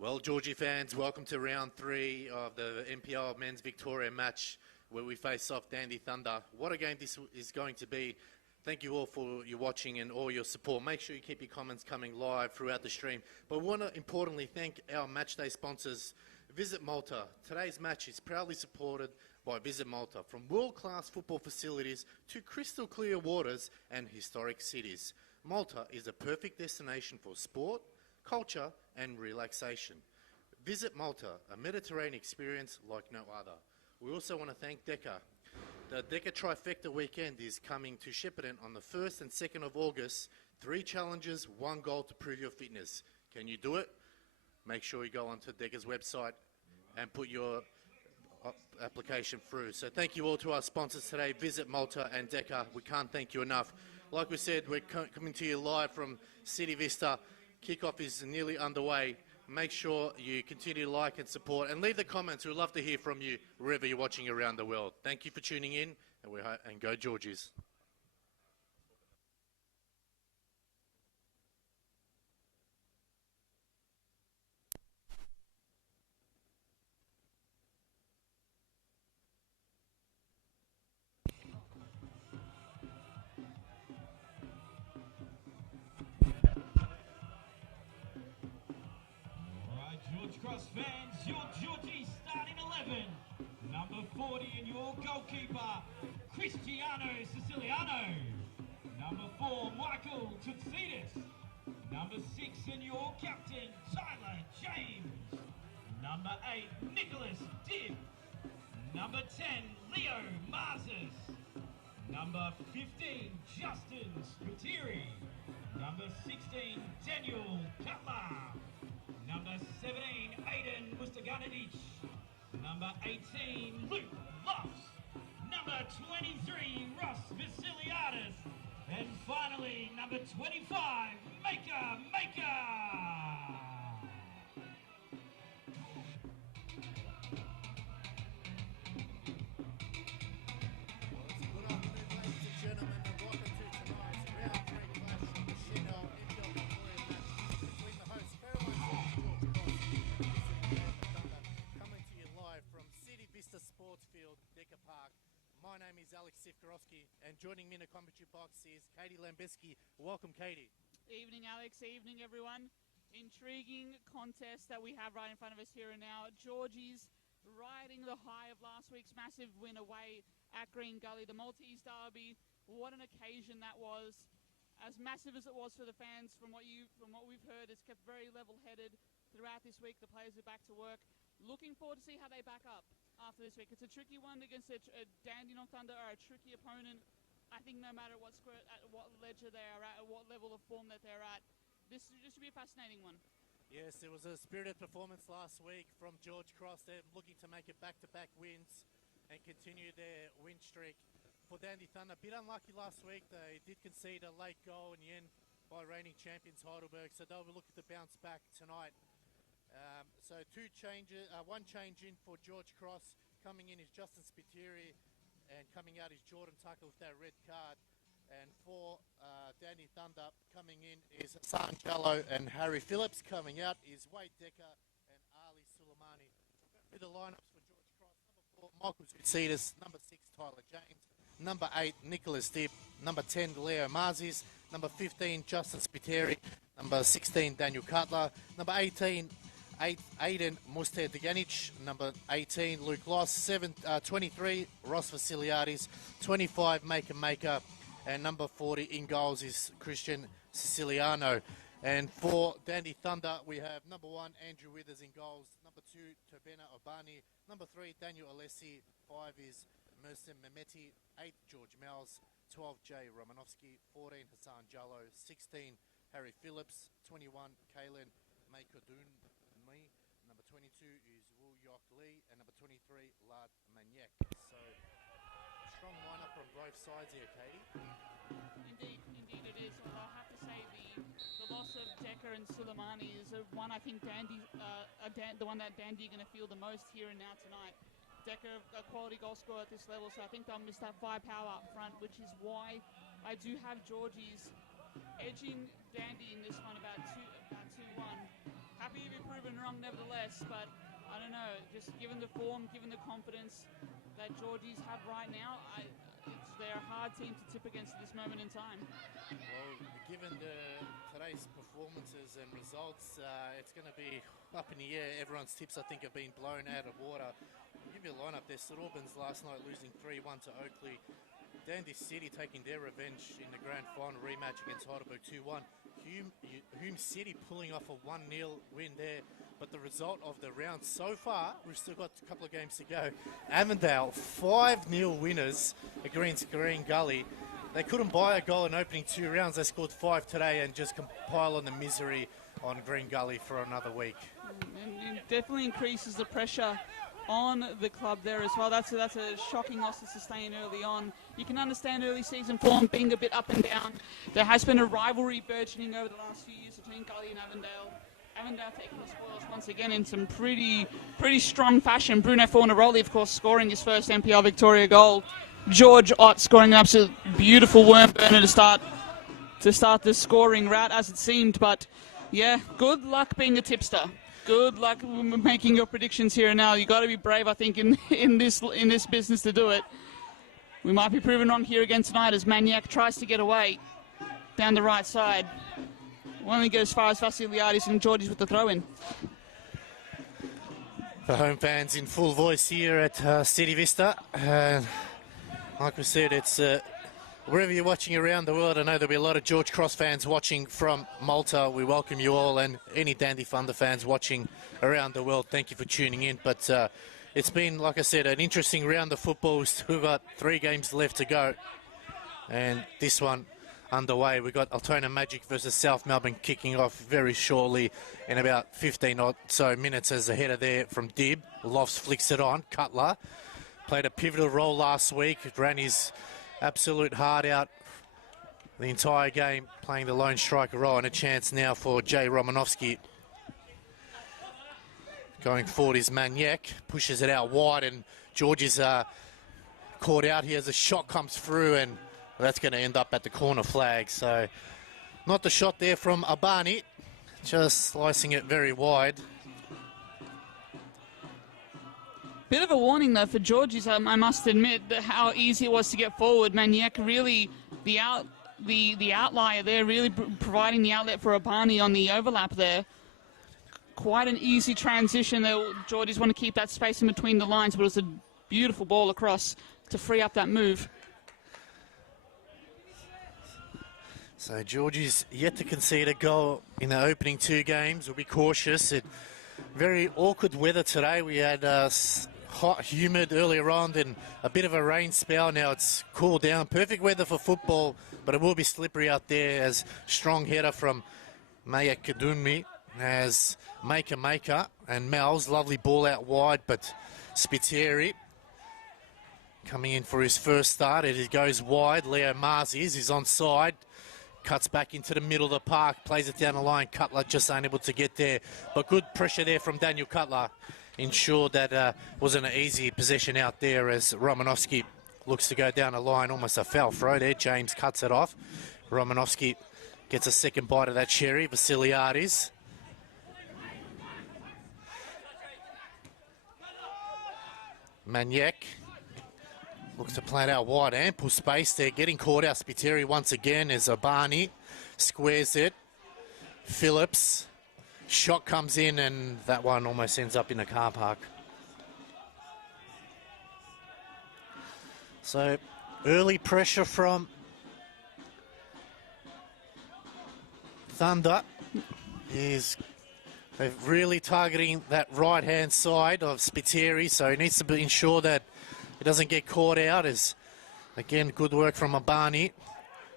Well, Georgie fans, welcome to round 3 of the NPL Men's Victoria match where we face off Dandy Thunder. What a game this is going to be. Thank you all for your watching and all your support. Make sure you keep your comments coming live throughout the stream. But we want to importantly thank our matchday sponsors, Visit Malta. Today's match is proudly supported by Visit Malta. From world-class football facilities to crystal clear waters and historic cities, Malta is a perfect destination for sport, culture and relaxation. Visit Malta, a Mediterranean experience like no other. We also want to thank Decca. The Decca Trifecta weekend is coming to Shepparton on the 1st and 2nd of August. 3 challenges, 1 goal to prove your fitness. Can you do it? Make sure you go onto Decca's website and put your application through. So thank you all to our sponsors today, Visit Malta and Decca. We can't thank you enough. Like we said, we're coming to you live from City Vista. Kickoff is nearly underway. Make sure you continue to like and support and leave the comments. We'd love to hear from you wherever you're watching around the world. Thank you for tuning in, and go Georgies. George Cross fans, your Georgie starting 11. Number 40 and your goalkeeper, Cristiano Siciliano. Number 4, Michael Tutsidis. Number 6 and your captain, Tyler James. Number 8, Nicholas Dibb. Number 10, Leo Marzes. Number 15, Justin Spiteri. Number 16, Daniel Cutler. Number 17, Aiden Mustaganadic. Number 18, Luke Lofts. Number 23, Ross Vasiliadis. And finally, number 25, Maker. My name is Alex Sifkorowski, and joining me in the commentary box is Katie Lambeski. Welcome, Katie. Evening, Alex. Evening, everyone. Intriguing contest that we have right in front of us here and now. Georgie's riding the high of last week's massive win away at Green Gully, the Maltese derby. What an occasion that was. As massive as it was for the fans, from what we've heard, it's kept very level-headed throughout this week. The players are back to work. Looking forward to see how they back up after this week. It's a tricky one against a Dandenong Thunder, are a tricky opponent. I think no matter what ledger they are at, what level of form that they're at, this should be a fascinating one. Yes, it was a spirited performance last week from George Cross. They're looking to make it back-to-back wins and continue their win streak. For Dandy Thunder, a bit unlucky last week. They did concede a late goal in the end by reigning champions Heidelberg, so they'll be looking to bounce back tonight. So 2 changes, 1 change in for George Cross. Coming in is Justin Spiteri, and coming out is Jordan Tucker with that red card. And for Dandy Thunder, coming in is Hassan Jallo, and Harry Phillips. Coming out is Wade Decker and Ali Suleimani. With the lineups for George Cross: number 4, Michael Zoutsidis; number 6, Tyler James; number 8, Nicholas Dibb; number 10, Leo Marzes; number 15, Justin Spiteri; number 16, Daniel Cutler; number 18, Aiden Mustaganadic; number 18, Luke Loss; 23, Ross Vasiliadis; 25, Maker; and number 40 in goals is Christian Siciliano. And for Dandy Thunder, we have number 1, Andrew Withers in goals; number 2, Tobena Obani; number 3, Daniel Alessi; 5 is Mersin Mehmeti; 8, George Mells; 12, Jay Romanovsky; 14, Hassan Jallo; 16, Harry Phillips; 21, Kalen Maykadun; number 22 is Woo Yok Lee; and number 23, Lard Maniek. So, strong lineup from both sides here, Katie. Indeed it is. Well, I'll have to say the loss of Decker and Suleimani is one I think the one that Dandy are going to feel the most here and now tonight. Decker, a quality goal scorer at this level, so I think they'll miss that firepower up front, which is why I do have Georgie's edging Dandy in this one about 2-1. happy to be proven wrong nevertheless, but I don't know, just given the form, given the confidence that Georgies have right now, they're a hard team to tip against at this moment in time. Well, given today's performances and results, it's going to be up in the air. Everyone's tips, I think, have been blown out of water. I'll give you a lineup there. St Albans last night losing 3-1 to Oakley. Dandy City taking their revenge in the grand final rematch against Heidelberg 2-1. Hume City pulling off a 1-0 win there. But the result of the round so far, we've still got a couple of games to go. Avondale, 5-0 winners against Green Gully. They couldn't buy a goal in opening 2 rounds. They scored 5 today and just compile on the misery on Green Gully for another week. And it definitely increases the pressure on the club there as well. That's a shocking loss to sustain early on. You can understand early season form being a bit up and down. There has been a rivalry burgeoning over the last few years between Gully and Avondale. Avondale taking the spoils once again in some pretty strong fashion. Bruno Fornaroli, of course, scoring his first NPL Victoria goal. George Ott scoring an absolute beautiful worm burner to start the scoring route as it seemed. But yeah, good luck being a tipster. Good luck making your predictions here and now. You got to be brave, I think, in this business to do it. We might be proven wrong here again tonight as Maniac tries to get away down the right side. Will only go as far as Vasiliadis and Georgies with the throw-in. The home fans in full voice here at City Vista. Like we said, it's wherever you're watching around the world. I know there'll be a lot of George Cross fans watching from Malta. We welcome you all, and any Dandy Thunder fans watching around the world. Thank you for tuning in. But it's been, like I said, an interesting round of football. We've still got 3 games left to go, and this one underway. We've got Altona Magic versus South Melbourne kicking off very shortly in about 15 or so minutes as the header there from Dib. Lofts flicks it on. Cutler played a pivotal role last week. Ran his absolute heart out the entire game, playing the lone striker role, and a chance now for Jay Romanovsky. Going forward is Maniac, pushes it out wide, and George is caught out here as a shot comes through, and that's going to end up at the corner flag. So not the shot there from Abani, just slicing it very wide. Bit of a warning, though, for Georgies, I must admit, how easy it was to get forward. Maniac really, the outlier there, really providing the outlet for Abani on the overlap there. Quite an easy transition there. Georgies want to keep that space in between the lines, but it was a beautiful ball across to free up that move. So Georgie's yet to concede a goal in the opening 2 games. We'll be cautious. Very awkward weather today. We had hot, humid earlier on, then a bit of a rain spell. Now it's cooled down. Perfect weather for football, but it will be slippery out there as strong header from Maya Kadunmi as Maker and Mel's. Lovely ball out wide, but Spiteri coming in for his first start. It goes wide. Leo Marzies is onside. Cuts back into the middle of the park, plays it down the line. Cutler just unable to get there. But good pressure there from Daniel Cutler. Ensured that wasn't an easy possession out there as Romanovsky looks to go down the line. Almost a foul throw there. James cuts it off. Romanovsky gets a second bite of that cherry. Vasiliadis. Maniac looks to play it out wide. Ample space there. Getting caught out. Spiteri once again as Abani squares it. Phillips. Shot comes in, and that one almost ends up in a car park. So early pressure from Thunder is they're really targeting that right-hand side of Spiteri, so he needs to ensure that he doesn't get caught out. As again, good work from Abani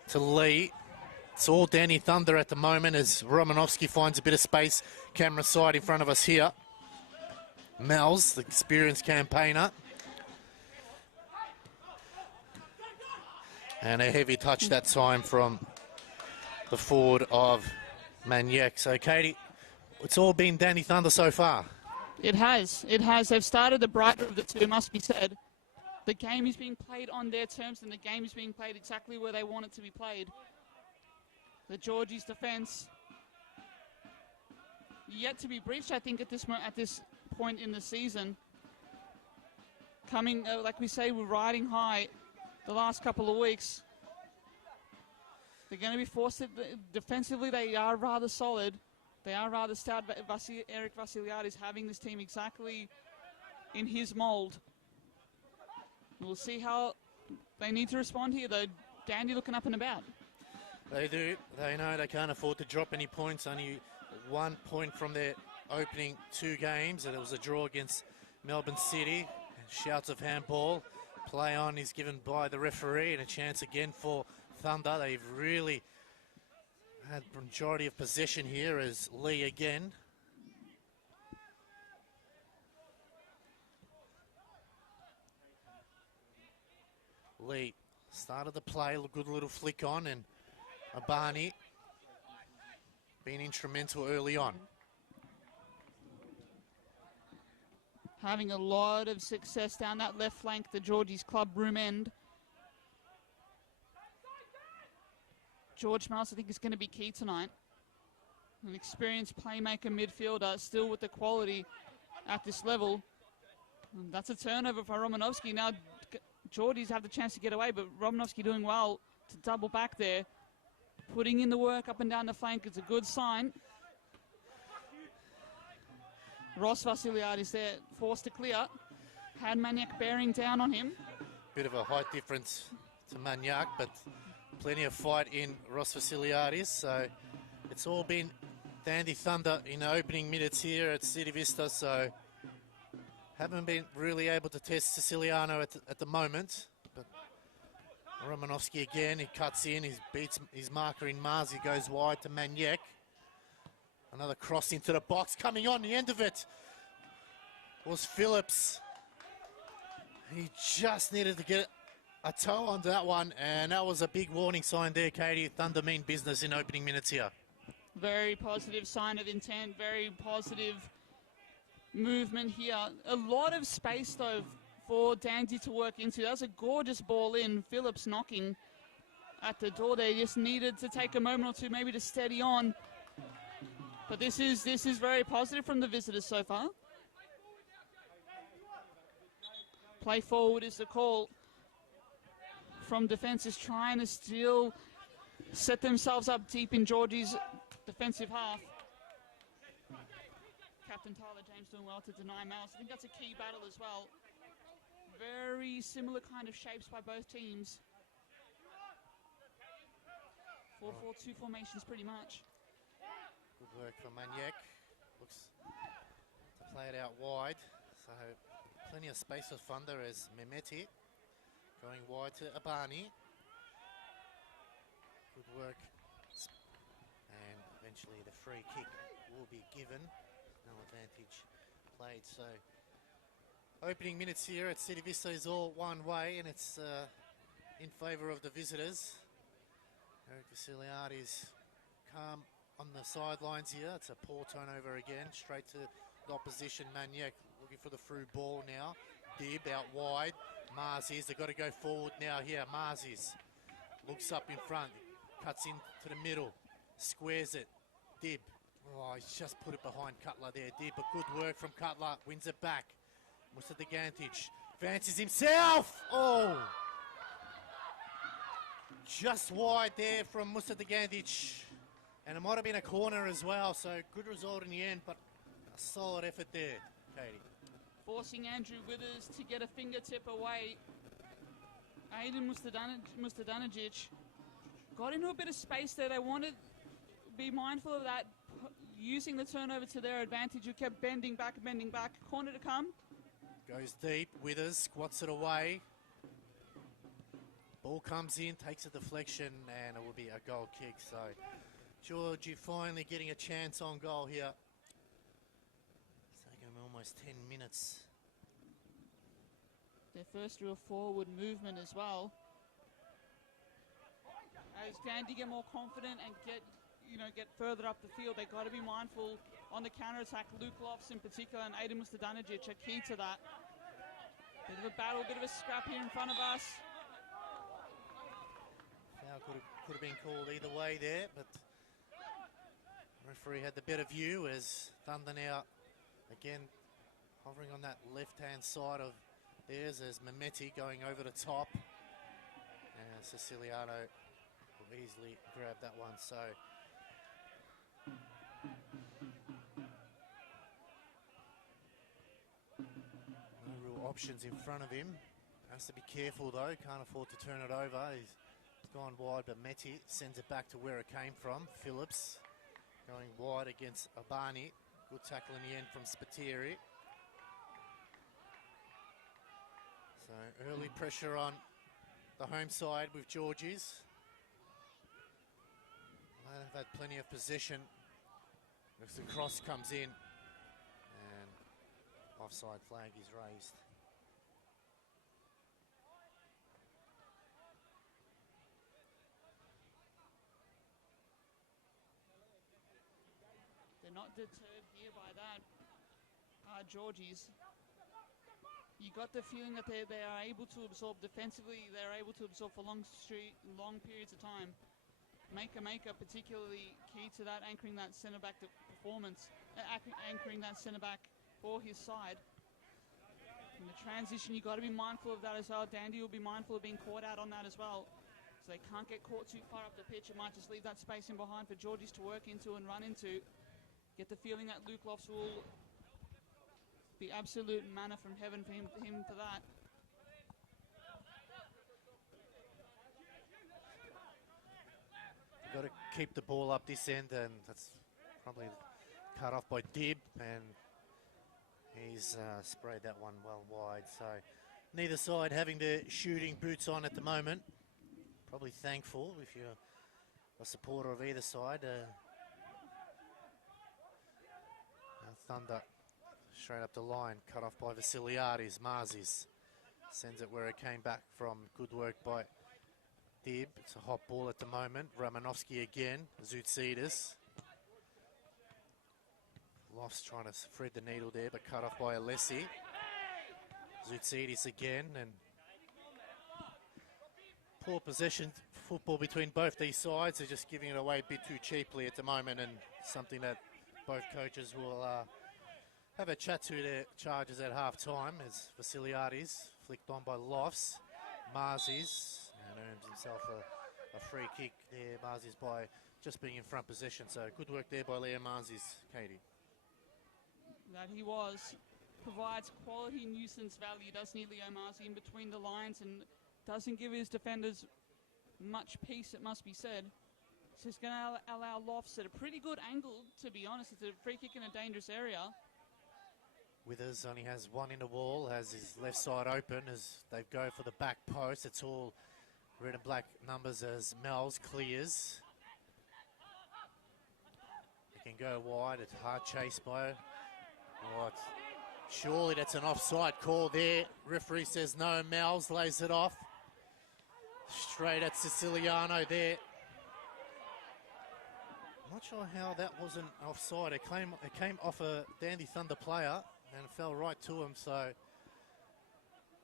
to Lee. It's all Danny Thunder at the moment as Romanovsky finds a bit of space. Camera side in front of us here. Mel's, the experienced campaigner. And a heavy touch that time from the forward of Maniac. So, Katie, it's all been Danny Thunder so far. It has. It has. They've started the brighter of the two, must be said. The game is being played on their terms, and the game is being played exactly where they want it to be played. The Georgies' defence yet to be breached, I think, at this point in the season. Coming, like we say, we're riding high the last couple of weeks. They're going to be forced to, defensively, they are rather solid. They are rather stout. Eric Vasiliadis having this team exactly in his mould. We'll see how they need to respond here, though. Dandy looking up and about. They do. They know they can't afford to drop any points. Only 1 point from their opening 2 games. And it was a draw against Melbourne City. Shouts of handball. Play on is given by the referee, and a chance again for Thunder. They've really had majority of possession here as Lee again. Lee started the play, a good little flick on, and Abani being instrumental early on. Having a lot of success down that left flank, the Georgie's club room end. George Mouse, I think, is going to be key tonight. An experienced playmaker midfielder, still with the quality at this level. And that's a turnover for Romanovsky. Now, Geordies have the chance to get away, but Romanovsky doing well to double back there. Putting in the work up and down the flank is a good sign. Ross Vasiliadis there, forced to clear. Had Maniac bearing down on him. Bit of a height difference to Maniac, but plenty of fight in Ross Vasiliadis. So it's all been Dandy Thunder in the opening minutes here at City Vista. So haven't been really able to test Siciliano at the moment. But Romanovsky again, he cuts in, he beats his marker in Mars, he goes wide to Maniac. Another cross into the box. Coming on the end of it was Phillips. He just needed to get a toe on that one, and that was a big warning sign there, Katie. Thunder mean business in opening minutes here. Very positive sign of intent, very positive movement here. A lot of space, though, for Dandy to work into. That's a gorgeous ball in. Phillips knocking at the door there. Just needed to take a moment or two maybe to steady on. But this is very positive from the visitors so far. Play forward is the call from defence, is trying to still set themselves up deep in Georgie's defensive half. Captain Tyler James doing well to deny Mouse. I think that's a key battle as well. Very similar kind of shapes by both teams. 4-4-2 formations pretty much. Good work from Maniac. Looks to play it out wide. So plenty of space for Thunder as Mehmeti going wide to Abani. Good work. And eventually the free kick will be given. No advantage played. So opening minutes here at City Vista is all one way, and it's in favour of the visitors. Eric Vasiliadis calm on the sidelines here. It's a poor turnover again. Straight to the opposition. Maniac looking for the through ball now. Dib out wide. Marzis, they've got to go forward now here. Marzis looks up in front. Cuts into the middle. Squares it. Dib. Oh, he's just put it behind Cutler there. Dib, but good work from Cutler. Wins it back. Musa Degantic fancies himself. Oh! Just wide there from Musa Degantic. And it might have been a corner as well, so good result in the end, but a solid effort there, Katie. Forcing Andrew Withers to get a fingertip away. Aiden Mustadanagic got into a bit of space there. They wanted to be mindful of that, using the turnover to their advantage. Who kept bending back. Corner to come. Goes deep. Withers squats it away. Ball comes in, takes a deflection, and it will be a goal kick. So Georgie finally getting a chance on goal here. It's taken them almost 10 minutes. Their first real forward movement as well. As Dandy get more confident and get further up the field, they've got to be mindful on the counter-attack. Luke Lofts in particular and Aiden Mustadanagic are key to that. Bit of a battle, bit of a scrap here in front of us. Foul could have been called either way there, but Referee had the better view as Dandenong again hovering on that left-hand side of theirs as Mehmeti going over the top. And Siciliano will easily grab that one. So no real options in front of him. Has to be careful though, can't afford to turn it over. He's gone wide, but Mehmeti sends it back to where it came from. Phillips going wide against Abani. Good tackle in the end from Spiteri. So early pressure on the home side with Georgies. They've had plenty of possession as the cross comes in and offside flag is raised. They're not deterred here by that. Georgies. You got the feeling that they are able to absorb defensively. They're able to absorb for long periods of time. Maker, particularly key to that, anchoring that centre back to performance, anchoring that centre back for his side. In the transition, you got to be mindful of that as well. Dandy will be mindful of being caught out on that as well, so they can't get caught too far up the pitch. It might just leave that space in behind for Georgies to work into and run into. Get the feeling that Luke Lofts will be absolute manna from heaven for him for that. Got to keep the ball up this end, and that's probably cut off by Dib, and he's sprayed that one well wide. So neither side having their shooting boots on at the moment. Probably thankful if you're a supporter of either side. Thunder straight up the line, cut off by Vasiliadis. Marzis sends it where it came back from. Good work by Dib. It's a hot ball at the moment. Romanovsky again. Zoutsidis. Lofts trying to thread the needle there, but cut off by Alessi. Zoutsidis again, and poor possession football between both these sides. They're just giving it away a bit too cheaply at the moment, and something that both coaches will have a chat to their charges at half-time as Vasiliadis flicked on by Lofts. Marzis and earns himself a free kick there. Marzis by just being in front possession. So good work there by Leo Marzis, Katie. That he was. Provides quality nuisance value, doesn't he, Leo Marzi, in between the lines, and doesn't give his defenders much peace, it must be said. So it's going to allow Lofts at a pretty good angle, to be honest. It's a free kick in a dangerous area. Withers only has one in the wall, has his left side open as they go for the back post. It's all red and black numbers as Mel's clears. They can go wide. It's hard chase by. Oh, surely that's an offside call there. Referee says no. Mel's lays it off. Straight at Siciliano there. Not sure how that wasn't offside. It came off a Dandy Thunder player and fell right to him. So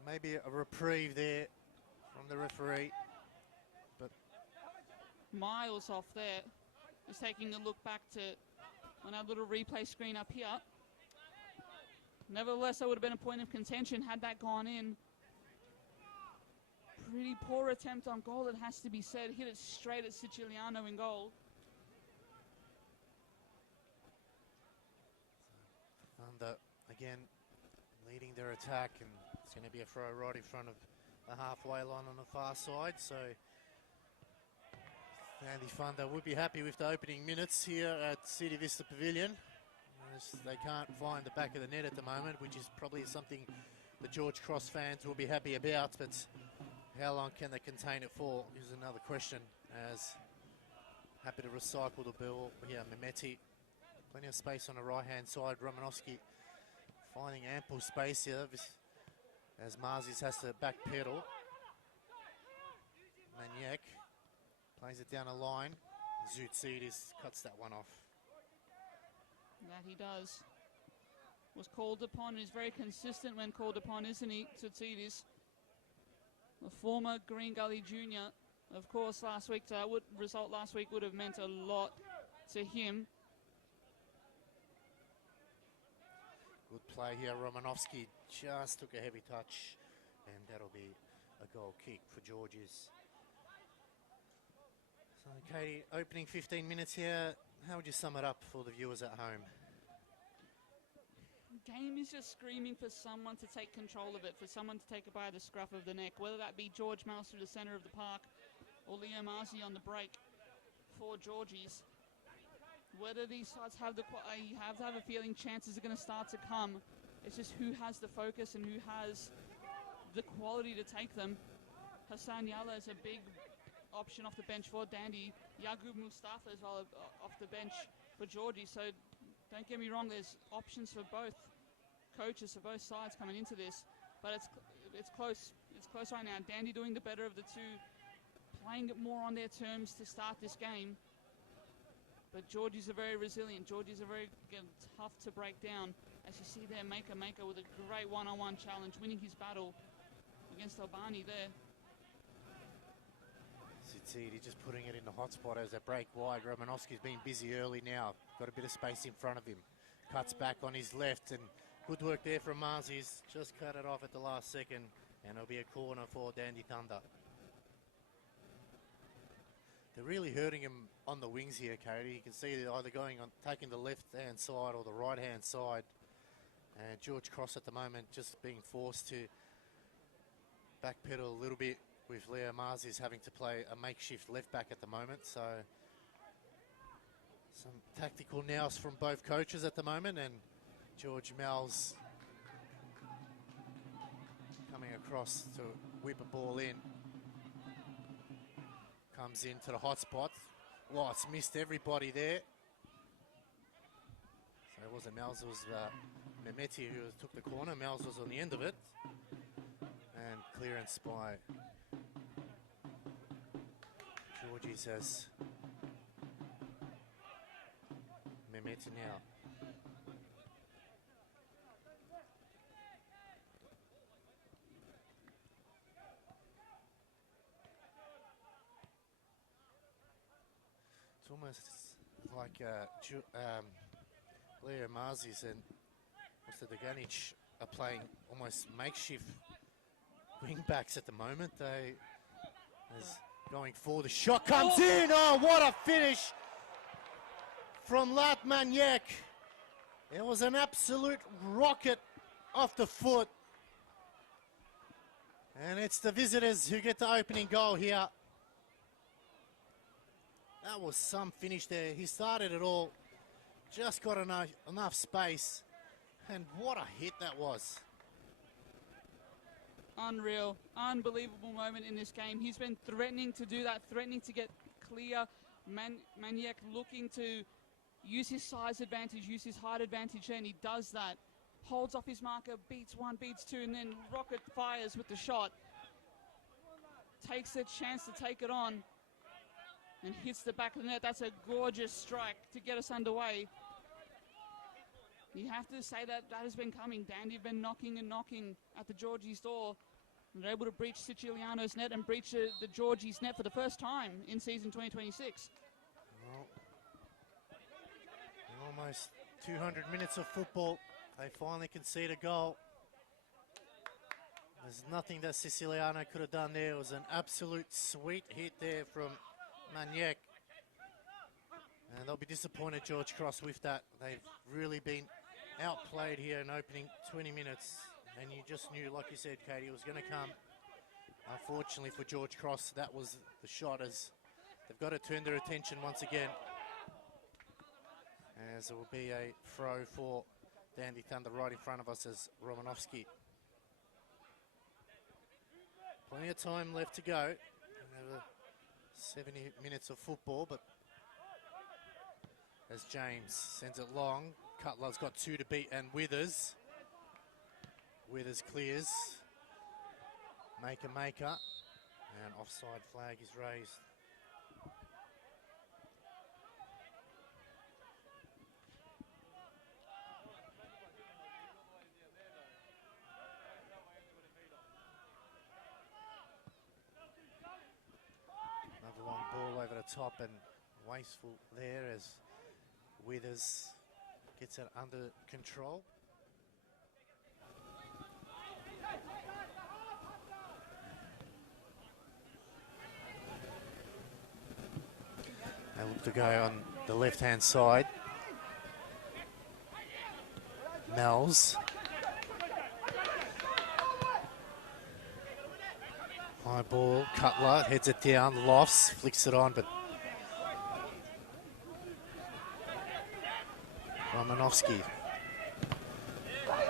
maybe a reprieve there from the referee. But miles off there. Just taking a look back to on our little replay screen up here. Nevertheless, that would have been a point of contention had that gone in. Pretty poor attempt on goal, it has to be said. Hit it straight at Siciliano in goal. Thunder again leading their attack, and it's going to be a throw right in front of the halfway line on the far side. So Dandy Thunder would be happy with the opening minutes here at City Vista Pavilion. They can't find the back of the net at the moment, which is probably something the George Cross fans will be happy about, but how long can they contain it for is another question, as happy to recycle the ball. Yeah, Mehmeti, plenty of space on the right-hand side. Romanovsky finding ample space here as Marzis has to backpedal. Maniac plays it down the line. Zoutsidis cuts that one off. That he does. Was called upon and is very consistent when called upon, isn't he, Zoutsidis? The former Green Gully Junior. Of course, result last week would have meant a lot to him. Good play here. Romanovsky just took a heavy touch, and that'll be a goal kick for Georges. So, Katie, opening 15 minutes here. How would you sum it up for the viewers at home? Game is just screaming for someone to take control of it, for someone to take it by the scruff of the neck, whether that be George Mouse through the centre of the park or Leo Marzi on the break for Georges. Whether these sides have you have to have a feeling chances are going to start to come. It's just who has the focus and who has the quality to take them. Hassan Yalla is a big option off the bench for Dandy. Yaqub Mustafa as well off the bench for Georgie. So don't get me wrong, there's options for both coaches, for both sides coming into this. But it's close. It's close right now. Dandy doing the better of the two, playing it more on their terms to start this game. But Georgies are very resilient. Georgies are very tough to break down. As you see there, Maker with a great one-on-one challenge, winning his battle against Albani there. Sitsidi just putting it in the hot spot as they break wide. Romanovsky's been busy early now. Got a bit of space in front of him. Cuts back on his left, and good work there from Marzi's. Just cut it off at the last second, and it'll be a corner for Dandy Thunder. They're really hurting him on the wings here, Katie. You can see they're either taking the left-hand side or the right-hand side. And George Cross at the moment just being forced to backpedal a little bit, with Leo Marzi's having to play a makeshift left-back at the moment. So some tactical nows from both coaches at the moment, and George Mel's coming across to whip a ball in. Comes into the hot spot. Well, it's missed everybody there. So it wasn't Mels, it was Mehmeti who took the corner. Mels was on the end of it. And clearance by Georgie says Mehmeti now. It's almost like Leo Marzi's and Doganic are playing almost makeshift wing backs at the moment. They is going for the shot, comes in. Oh, what a finish from Lat Maniek. It was an absolute rocket off the foot. And it's the visitors who get the opening goal here. That was some finish there. He started it all, just got enough space, and what a hit that was. Unreal, unbelievable moment in this game. He's been threatening to do that, threatening to get clear. Maniek looking to use his size advantage, use his height advantage, and he does that. Holds off his marker, beats one, beats two, and then rocket fires with the shot. Takes a chance to take it on and hits the back of the net. That's a gorgeous strike to get us underway. You have to say that has been coming. Dandy have been knocking and knocking at the Georgies' door. And they're able to breach Siciliano's net and breach the Georgies' net for the first time in season 2026. Well, in almost 200 minutes of football, they finally concede a goal. There's nothing that Siciliano could have done there. It was an absolute sweet hit there from Maniek. And they'll be disappointed, George Cross, with that. They've really been outplayed here in opening 20 minutes. And you just knew, like you said, Katie, it was going to come. Unfortunately for George Cross, that was the shot, as they've got to turn their attention once again. As it will be a throw for Dandy Thunder right in front of us as Romanovsky. Plenty of time left to go. Another 70 minutes of football, but as James sends it long, Cutler's got two to beat, and Withers clears. Maker, and offside flag is raised. Another long ball over the top and wasteful there as Withers gets it under control. to go on the left-hand side. Mells. High ball, Cutler heads it down, Lofts, flicks it on, but Romanovsky.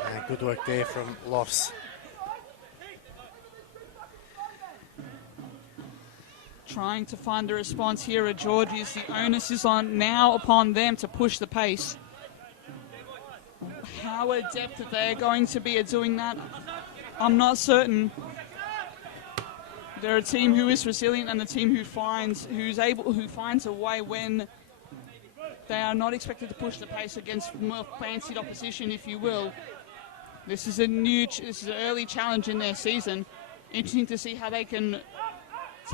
And good work there from Lofts. Trying to find a response here at Georgie's. The onus is on now upon them to push the pace. How adept they're going to be at doing that, I'm not certain. They're a team who is resilient and a team who finds a way when they are not expected to push the pace against more fancied opposition, if you will. This is an early challenge in their season. Interesting to see how they can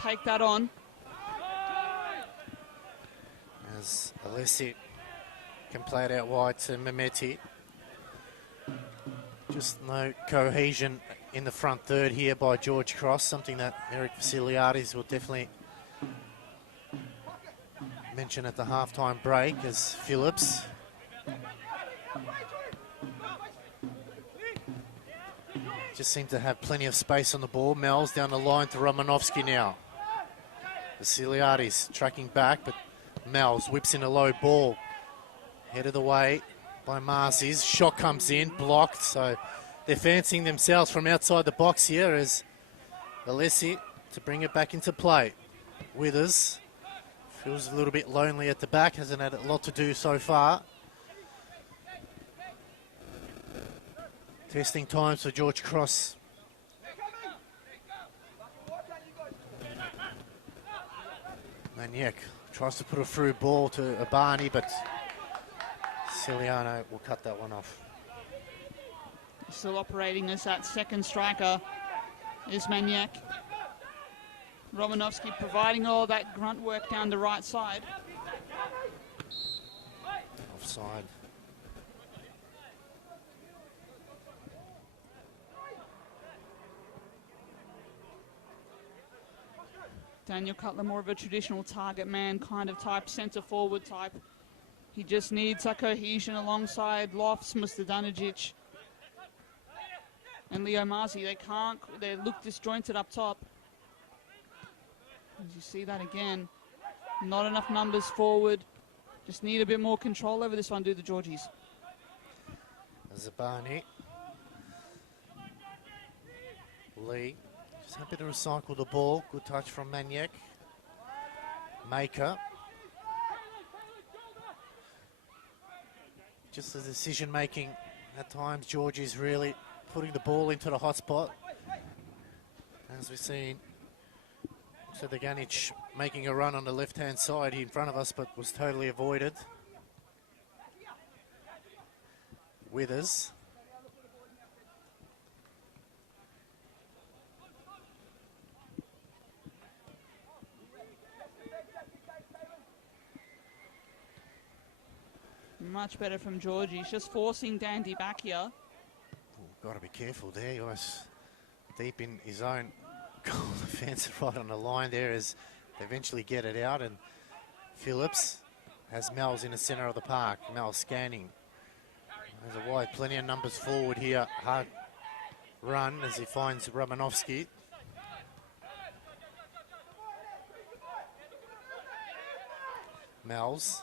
take that on. As Alessi can play it out wide to Mehmeti. Just no cohesion in the front third here by George Cross, something that Eric Vasiliadis will definitely mention at the halftime break, as Phillips just seemed to have plenty of space on the ball. Mel's down the line to Romanovsky now. Vasiliadis tracking back, but Mel's whips in a low ball. Headed away by Marzies. Shot comes in, blocked, so they're fancying themselves from outside the box here as Alessi to bring it back into play. Withers feels a little bit lonely at the back, hasn't had a lot to do so far. Testing times for George Cross. Maniac tries to put a through ball to Abani, but Ciliano will cut that one off. Still operating as that second striker is Maniac. Romanovsky providing all that grunt work down the right side. Offside. Daniel Cutler, more of a traditional target man kind of type, centre forward type. He just needs a cohesion alongside Lofts, Mr. Danajic, and Leo Marzi. They look disjointed up top. As you see that again, not enough numbers forward. Just need a bit more control over this one, do the Georgies. Zabani. Lee. Just happy to recycle the ball. Good touch from Maniac. Maker. Just the decision making at times, George is really putting the ball into the hot spot. As we've seen, Sedeganic making a run on the left-hand side in front of us, but was totally avoided. Withers. Much better from Georgie. He's just forcing Dandy back here. Got to be careful there. He was deep in his own goal defence, right on the line there as they eventually get it out. And Phillips has Mel's in the centre of the park. Mel scanning. There's a wide, plenty of numbers forward here. Hard run as he finds Romanovsky. Mel's.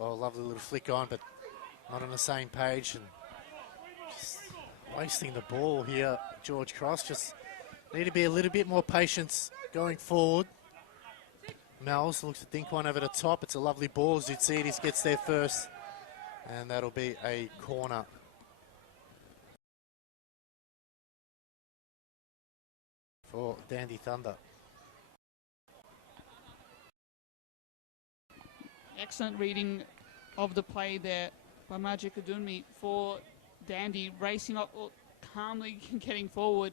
Oh, lovely little flick on, but not on the same page. And just wasting the ball here, George Cross. Just need to be a little bit more patient going forward. Mel's looks to think one over the top. It's a lovely ball. Zoutsidis gets there first. And that'll be a corner. For Dandy Thunder. Excellent reading of the play there by Magic Adunmi for Dandy, racing up, calmly getting forward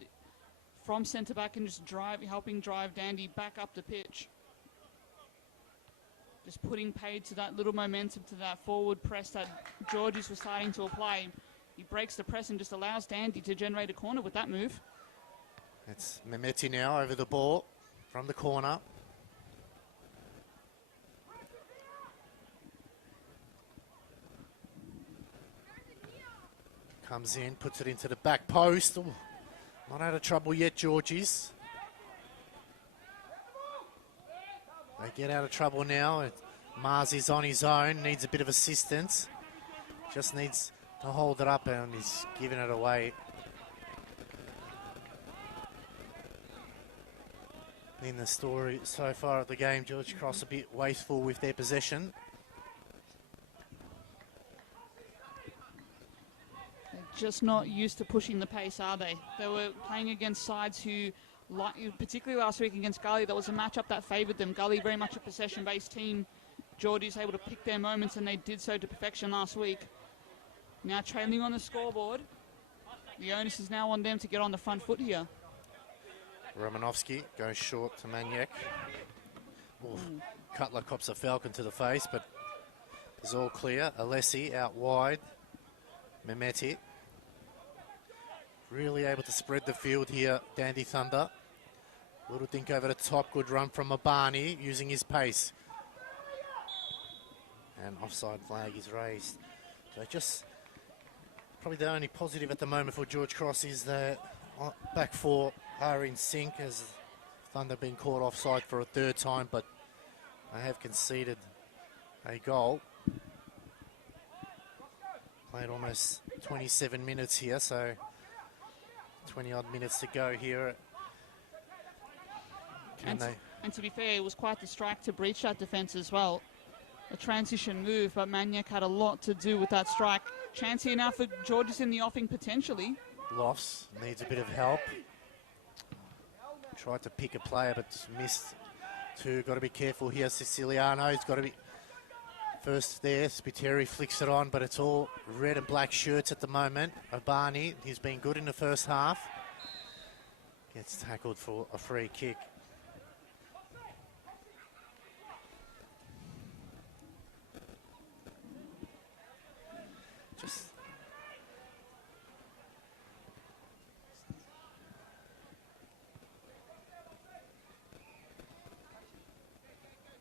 from centre back and just helping drive Dandy back up the pitch. Just putting paid to that little momentum, to that forward press that Georges was starting to apply. He breaks the press and just allows Dandy to generate a corner with that move. It's Mehmeti now over the ball from the corner. Comes in, puts it into the back post. Ooh, not out of trouble yet, Georgies. They get out of trouble now. Mars is on his own, needs a bit of assistance. Just needs to hold it up, and he's giving it away. In the story so far of the game, George Cross a bit wasteful with their possession. They're just not used to pushing the pace, are they? They were playing against sides who, particularly last week against Gully, that was a matchup that favoured them. Gully very much a possession-based team. Geordie's able to pick their moments, and they did so to perfection last week. Now trailing on the scoreboard. The onus is now on them to get on the front foot here. Romanovsky goes short to Maniac. Cutler cops a Falcon to the face, but it's all clear. Alessi out wide. Mehmeti. Really able to spread the field here, Dandy Thunder. Little dink over the top, good run from Abani using his pace. And offside flag is raised. So just probably the only positive at the moment for George Cross is that back four are in sync, as Thunder been caught offside for a third time, but they have conceded a goal. Played almost 27 minutes here, so 20 odd minutes to go here. And to be fair, it was quite the strike to breach that defence as well. A transition move, but Maniac had a lot to do with that strike. Chance here now for Georges in the offing potentially. Lofts needs a bit of help. Tried to pick a player, but missed two. Got to be careful here. Siciliano's got to be first there. Spiteri flicks it on, but it's all red and black shirts at the moment. Abani, he's been good in the first half. Gets tackled for a free kick. Just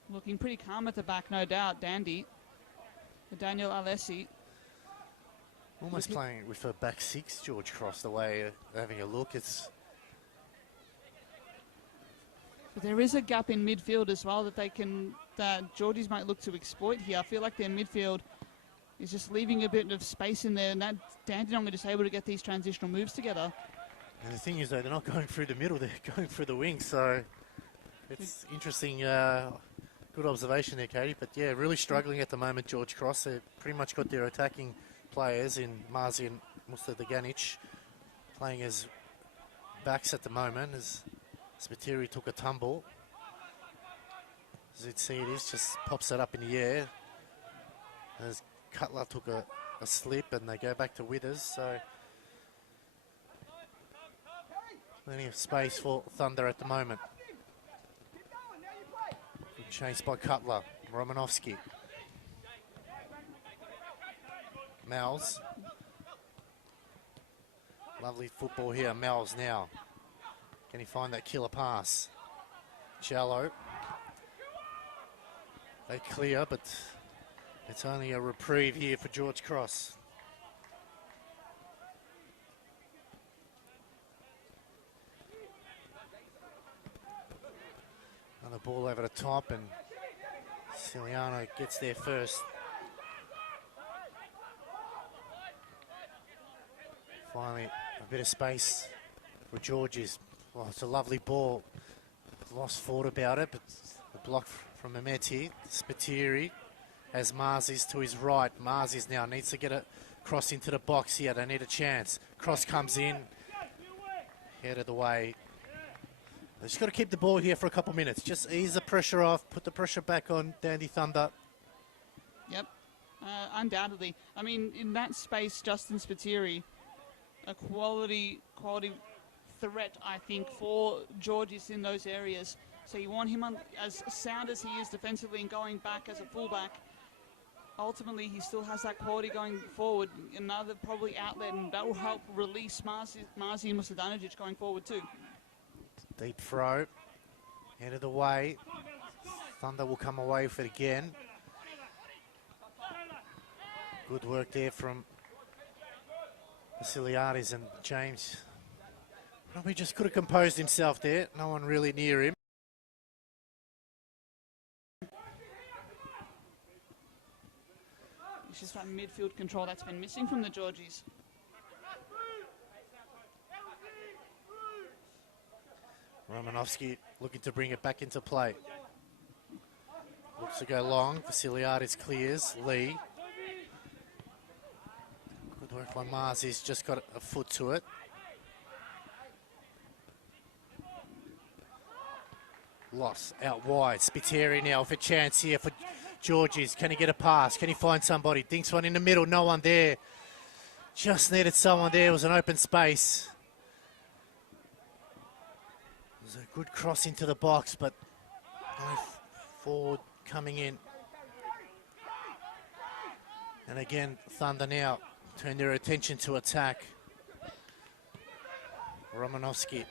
looking pretty calm at the back, no doubt, Dandy. Daniel Alessi. almost playing with a back six, George Cross, the way having a look. It's But there is a gap in midfield as well that Georgies might look to exploit here. I feel like their midfield is just leaving a bit of space in there, and that Dandenong are just able to get these transitional moves together. And the thing is, though, they're not going through the middle, they're going through the wings, so it's interesting. Good observation there, Katie. But yeah, really struggling at the moment, George Cross. They've pretty much got their attacking players in Marzi and Musta Deganic playing as backs at the moment, as Spiteri took a tumble. As you'd see, it is, just pops it up in the air. As Cutler took a slip, and they go back to Withers, so plenty of space for Thunder at the moment. Good chase by Cutler. Romanovsky. Mels. Lovely football here. Mels now. Can he find that killer pass? Shallow. They clear, but it's only a reprieve here for George Cross. Another ball over the top, and Ciliano gets there first. Finally, a bit of space for Georges. Oh, it's a lovely ball. Lost thought about it, but the block from Mehmeti. Spiteri has Marzis to his right. Marzis now needs to get a cross into the box here. They need a chance. Cross comes in. Headed away. They've just got to keep the ball here for a couple of minutes. Just ease the pressure off. Put the pressure back on Dandy Thunder. Yep, undoubtedly. I mean, in that space, Justin Spiteri, a quality threat, I think, for Georges in those areas. So you want him as sound as he is defensively and going back as a fullback. Ultimately, he still has that quality going forward. Another probably outlet, and that will help release Marzi and Musladanovic going forward too. Deep throw. End of the way. Thunder will come away with it again. Good work there from Vasiliadis and James probably just could have composed himself there. No one really near him. It's just that midfield control that's been missing from the Georgies. Romanovsky looking to bring it back into play. Looks to go long. Vasiliadis clears. Lee. Good work by Mars. He's just got a foot to it. Loss out wide. Spiteri now with a chance here for Georgies. Can he get a pass? Can he find somebody? Dinks one in the middle. No one there. Just needed someone there. It was an open space. It was a good cross into the box, but no forward coming in. And again, Thunder now turn their attention to attack. Romanovsky.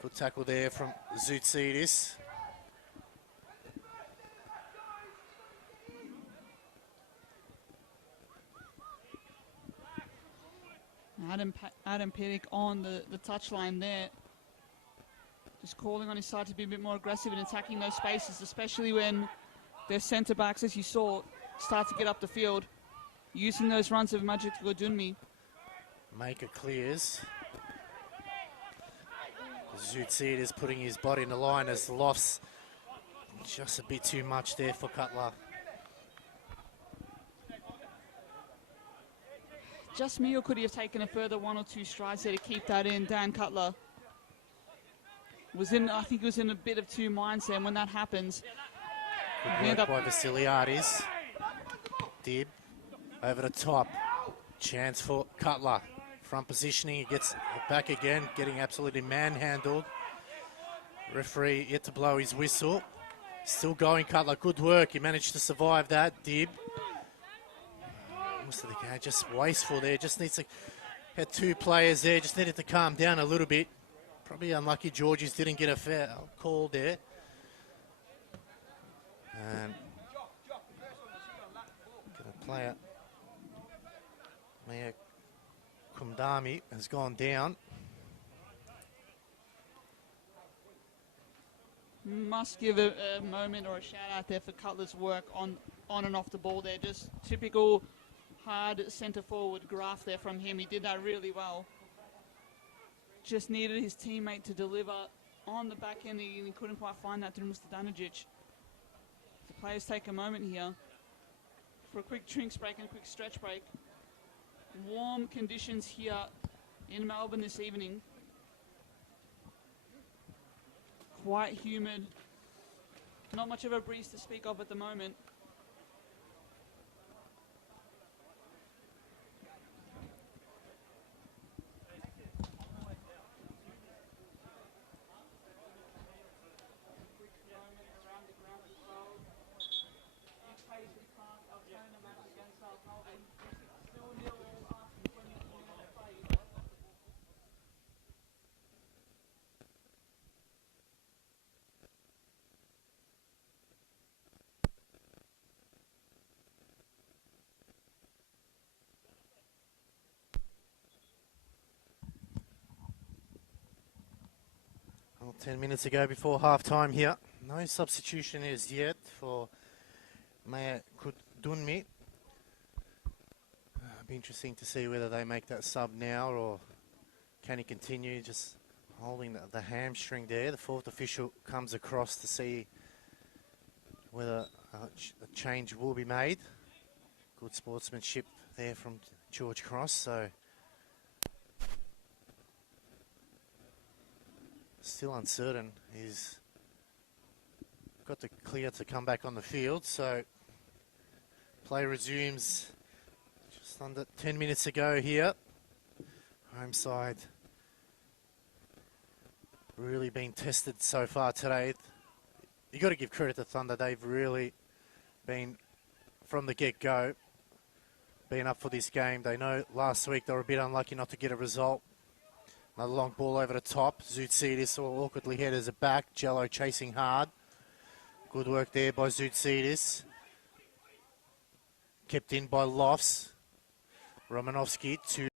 Good tackle there from Zoutsidis. Adam Pedic on the touchline there. Just calling on his side to be a bit more aggressive in attacking those spaces, especially when their centre-backs, as you saw, start to get up the field. Using those runs of Magic Godunmi. Maker clears. Zoutsidis putting his body in the line as the loss. Just a bit too much there for Cutler. Just me, or could he have taken a further 1 or 2 strides there to keep that in? Dan Cutler I think he was in a bit of two minds there, and when that happens, good work by Vasiliadis. Dib over the top. Chance for Cutler. Front positioning, he gets it back again, getting absolutely manhandled. Referee yet to blow his whistle. Still going, Cutler. Good work. He managed to survive that. Dib. Most of the game just wasteful there. Just needs to had 2 players there. Just needed to calm down a little bit. Probably unlucky Georgies didn't get a foul call there. And gonna play it. Maya Kumdami has gone down. Must give a moment or a shout out there for Cutler's work on and off the ball there. Just typical hard centre forward graft there from him. He did that really well. Just needed his teammate to deliver on the back end, and he couldn't quite find that through Mr. Danajic. The players take a moment here for a quick drinks break and a quick stretch break. Warm conditions here in Melbourne this evening. Quite humid. Not much of a breeze to speak of at the moment. Well, 10 minutes ago before half-time here. No substitution as yet for Maya Kudunmi. It'll be interesting to see whether they make that sub now or can he continue just holding the hamstring there. The 4th official comes across to see whether a change will be made. Good sportsmanship there from George Cross. So still uncertain. He's got the clear to come back on the field. So play resumes just under 10 minutes ago here. Home side really been tested so far today. You got to give credit to Thunder. They've really been, from the get-go, been up for this game. They know last week they were a bit unlucky not to get a result. Another long ball over the top. Zoutsidis all awkwardly headers it back. Jello chasing hard. Good work there by Zoutsidis. Kept in by Lofts. Romanovsky to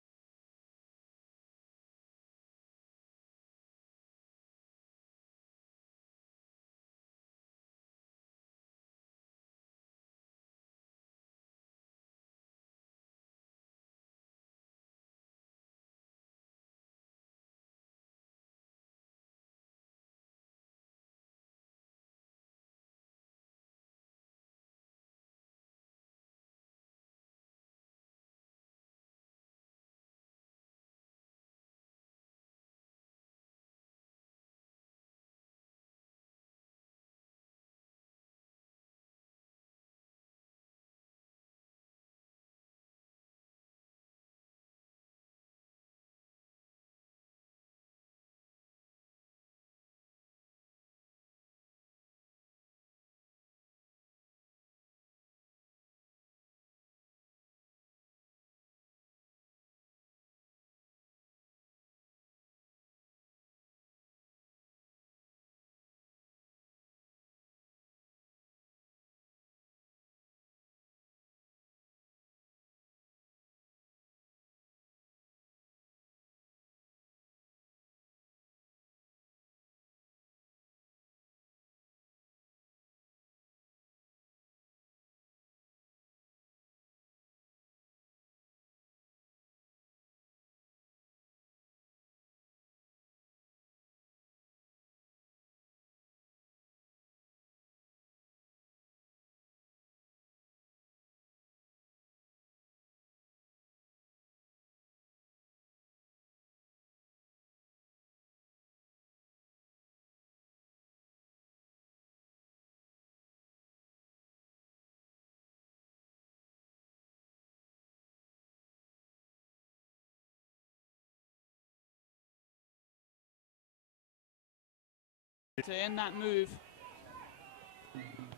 end that move.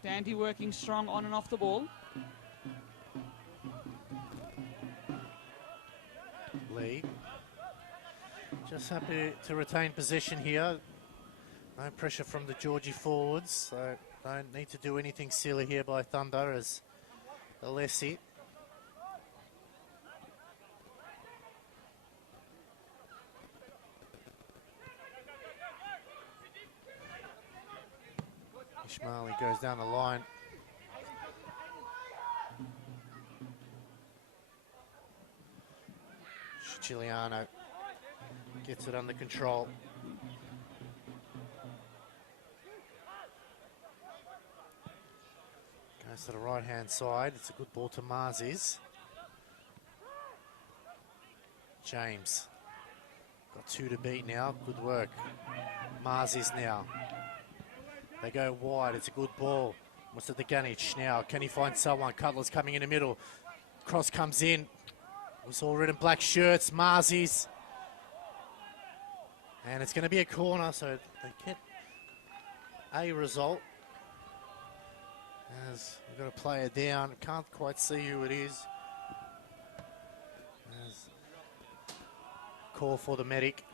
Dandy working strong on and off the ball. Lee. Just happy to retain possession here. No pressure from the Georgie forwards, so don't need to do anything silly here by Thunder as Alessi. Ishmaeli goes down the line. Chiliano gets it under control. Goes to the right-hand side. It's a good ball to Marzis. James. Got 2 to beat now. Good work. Marzis now. They go wide. It's a good ball. What's it to Ganich now? Can he find someone? Cutler's coming in the middle. Cross comes in. It's all red and black shirts. Marzis. And it's going to be a corner, so they get a result. As we've got a player down. Can't quite see who it is. As call for the medic.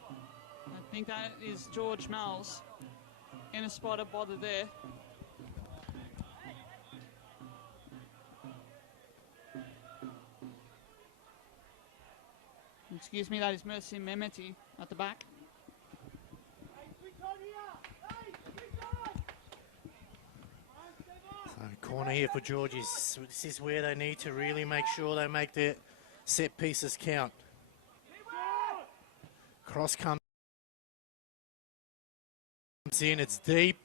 I think that is George Mells in a spot of bother there. Excuse me, that is Mercy Memeti at the back. So corner here for Georgies. This is where they need to really make sure they make their set pieces count. Cross comes in, it's deep.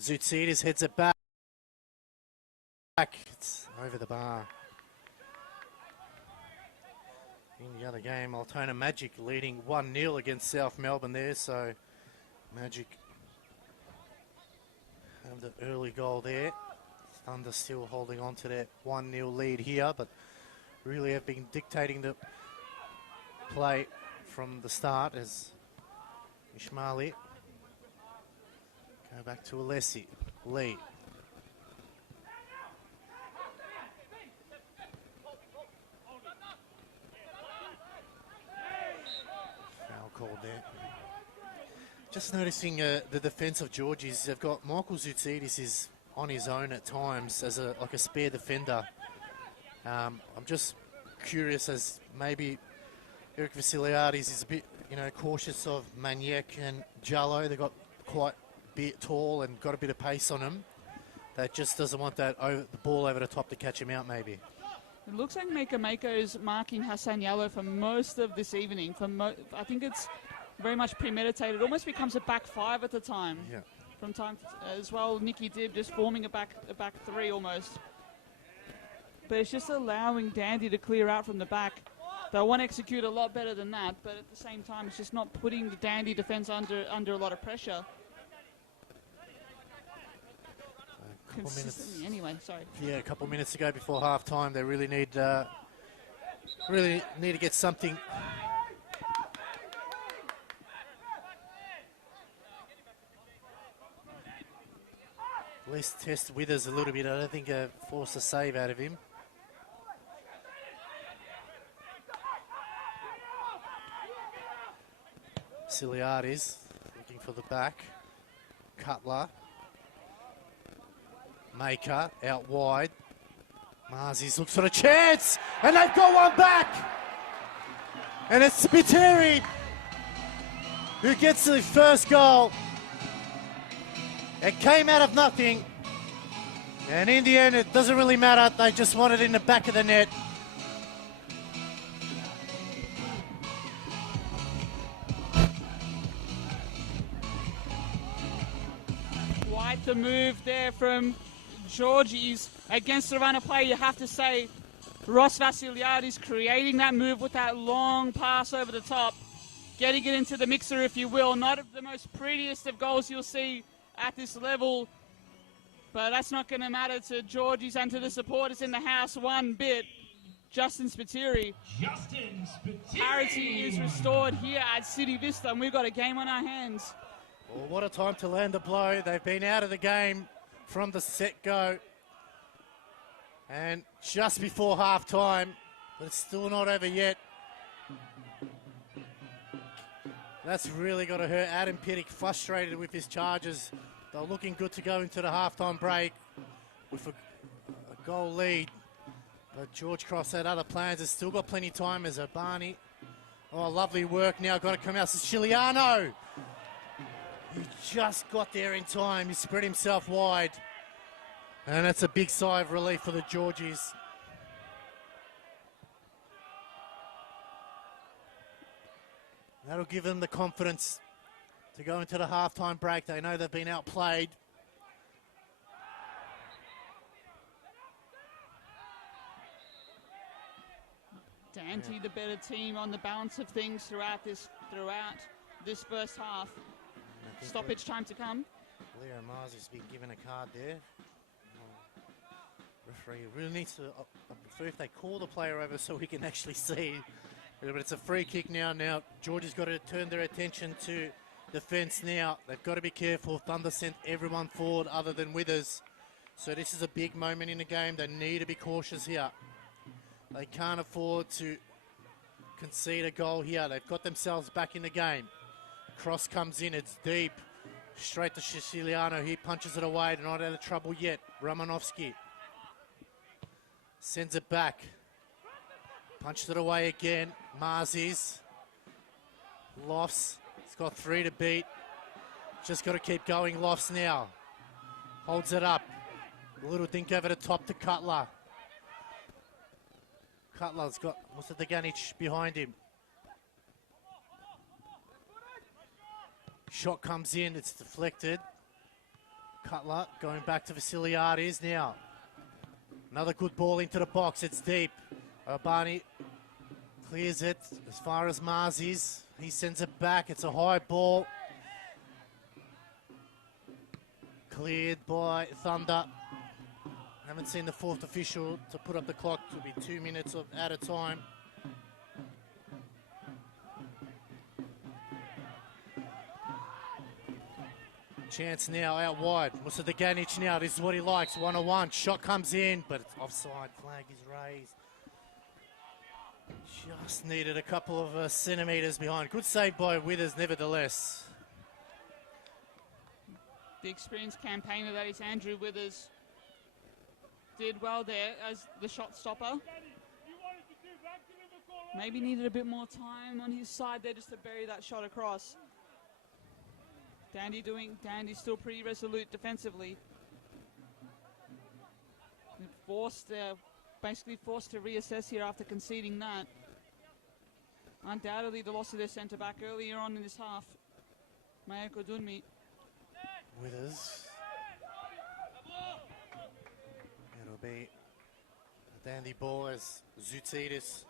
Zoutsidis heads it back. It's over the bar. In the other game, Altona Magic leading 1-0 against South Melbourne there, so Magic have the early goal there. Thunder still holding on to that 1-0 lead here, but really have been dictating the play from the start as Ishmaeli go back to Alessi. Lee. Foul called there. Just noticing the defence of Georgie's. They've got Michael Zoutsidis is on his own at times as like a spare defender. I'm just curious as maybe Eric Vasiliadis is a bit, cautious of Maniek and Jallo. They've got quite a bit tall and got a bit of pace on them. That just doesn't want the ball over the top to catch him out, maybe. It looks like Mako's marking Hassan Jallo for most of this evening. I think it's very much premeditated. It almost becomes a back five at the time. Yeah. From time as well, Nicky Dibb just forming a back three almost. But it's just allowing Dandy to clear out from the back. They want to execute a lot better than that, but at the same time, it's just not putting the Dandy defence under a lot of pressure. Consistently, anyway. Sorry. Yeah, a couple minutes to go before half time. They really need to get something. Let's test Withers a little bit. I don't think force a save out of him. Vasiliadis looking for the back. Cutler. Maker out wide. Marzis looks for a chance, and they've got one back. And it's Spiteri who gets the first goal. It came out of nothing, and in the end, it doesn't really matter. They just want it in the back of the net. Quite the move there from Georgies against the run of play. You have to say Ross Vasiliadis creating that move with that long pass over the top, getting it into the mixer, if you will. Not the most prettiest of goals you'll see at this level, but that's not going to matter to Georgies and to the supporters in the house one bit. Justin Spiteri. Parity is restored here at City Vista, and we've got a game on our hands. Well, what a time to land the blow. They've been out of the game from the set-go. And just before half-time, but it's still not over yet. That's really got to hurt. Adam Pittick frustrated with his charges. They're looking good to go into the half-time break with a goal lead. But George Cross had other plans. Has still got plenty of time as Barney. Oh, lovely work now. Got to come out. Siciliano. He just got there in time. He spread himself wide. And that's a big sigh of relief for the Georgies. That'll give them the confidence to go into the halftime break. They know they've been outplayed. Dante, the better team on the balance of things throughout this first half. Stoppage time to come. Leo Mars has been given a card there. Referee really needs to, I prefer if they call the player over so we can actually see. But it's a free kick now. Now, Georgia's got to turn their attention to defence now. They've got to be careful. Thunder sent everyone forward other than Withers. So this is a big moment in the game. They need to be cautious here. They can't afford to concede a goal here. They've got themselves back in the game. Cross comes in, it's deep. Straight to Siciliano. He punches it away. They're not out of trouble yet. Romanovsky sends it back. Punches it away again. Marzis. Lofts. He's got 3 to beat. Just got to keep going. Lofts now. Holds it up. A little dink over the top to Cutler. Cutler's got Mustaganic behind him. Shot comes in, it's deflected. Cutler going back to Vasiliadis now. Another good ball into the box, it's deep. Barney clears it as far as Marzis. He sends it back, it's a high ball. Cleared by Thunder. Haven't seen the fourth official to put up the clock. It'll be 2 minutes at a time. Chance now out wide. Mustaganic now. This is what he likes. 1-on-1. Shot comes in, but it's offside. Flag is raised. Just needed a couple of centimetres behind. Good save by Withers, nevertheless. The experienced campaigner that is Andrew Withers did well there as the shot stopper. Maybe needed a bit more time on his side there just to bury that shot across. Dandy still pretty resolute defensively. Basically forced to reassess here after conceding that. Undoubtedly the loss of their centre back earlier on in this half. Mayako Dunmi. Withers. It'll be a dandy ball as Zoutsidis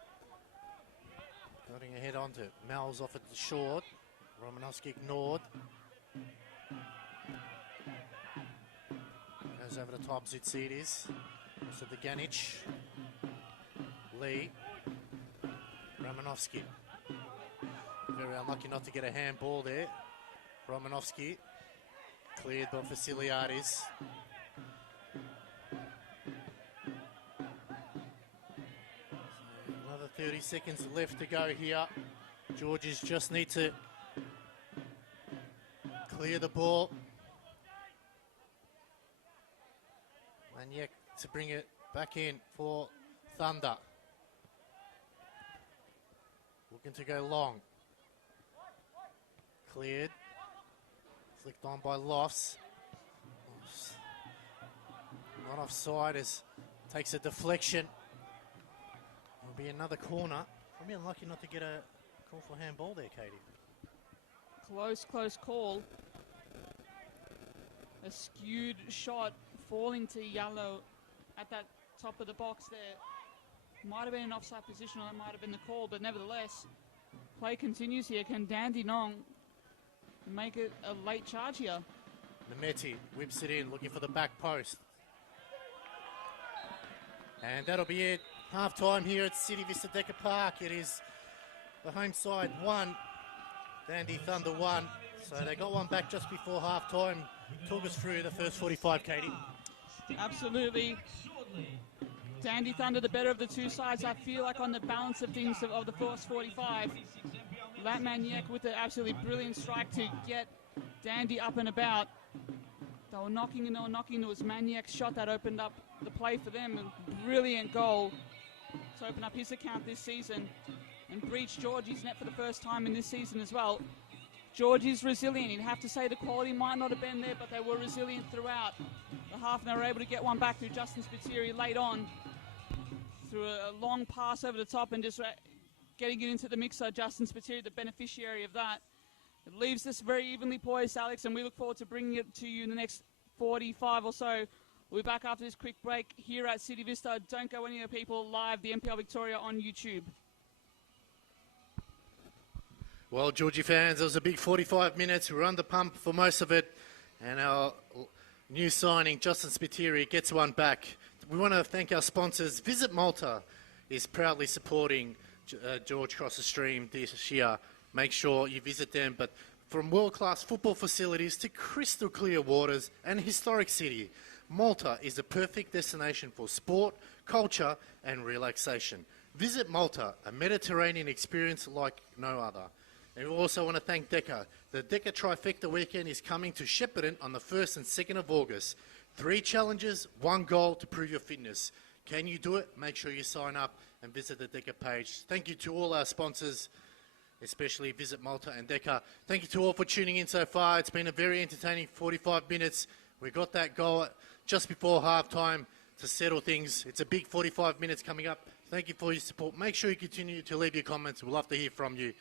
cutting ahead onto it. Mel's off at the short. Romanovsky ignored. Goes over the top, Zoutsidis. So the Ganic. Lee. Romanovsky. Very unlucky not to get a handball there. Romanovsky. Cleared by Vasiliadis. Another 30 seconds left to go here. Georges just need to clear the ball. Maniac to bring it back in for Thunder. Looking to go long. Cleared. Flicked on by Lofts. Not offside as takes a deflection. Will be another corner. Probably unlucky not to get a call for handball there, Katie. Close call. A skewed shot falling to yellow at that top of the box there. Might have been an offside position, or that might have been the call, but nevertheless, play continues here. Can Dandenong make it a late charge here? Nemeti whips it in, looking for the back post. And that'll be it. Half time here at City Vista Decker Park. It is the home side 1, Dandy Thunder 1. So they got one back just before half time. Talk us through the first 45, Katie. Absolutely. Dandy Thunder, the better of the two sides. I feel like on the balance of things of the first 45, that Maniac with an absolutely brilliant strike to get Dandy up and about. They were knocking and they were knocking. It was Maniac's shot that opened up the play for them. A brilliant goal to open up his account this season and breach Georgie's net for the first time in this season as well. Georgie's resilient. You'd have to say the quality might not have been there, but they were resilient throughout the half, and they were able to get one back through Justin Spiteri late on through a long pass over the top and just getting it into the mixer. Justin Spiteri, the beneficiary of that. It leaves us very evenly poised, Alex, and we look forward to bringing it to you in the next 45 or so. We'll be back after this quick break here at City Vista. Don't go anywhere, people. Live, the NPL Victoria on YouTube. Well, Georgie fans, it was a big 45 minutes. We were on the pump for most of it. And our new signing, Justin Spiteri, gets one back. We want to thank our sponsors. Visit Malta is proudly supporting George Cross the Stream this year. Make sure you visit them. But from world-class football facilities to crystal clear waters and historic city, Malta is the perfect destination for sport, culture and relaxation. Visit Malta, a Mediterranean experience like no other. And we also want to thank Deca. The Deca Trifecta weekend is coming to Shepparton on the 1st and 2nd of August. 3 challenges, 1 goal to prove your fitness. Can you do it? Make sure you sign up and visit the Deca page. Thank you to all our sponsors, especially Visit Malta and Deca. Thank you to all for tuning in so far. It's been a very entertaining 45 minutes. We got that goal just before halftime to settle things. It's a big 45 minutes coming up. Thank you for your support. Make sure you continue to leave your comments. We'd love to hear from you.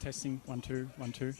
Testing 1 2 1 2.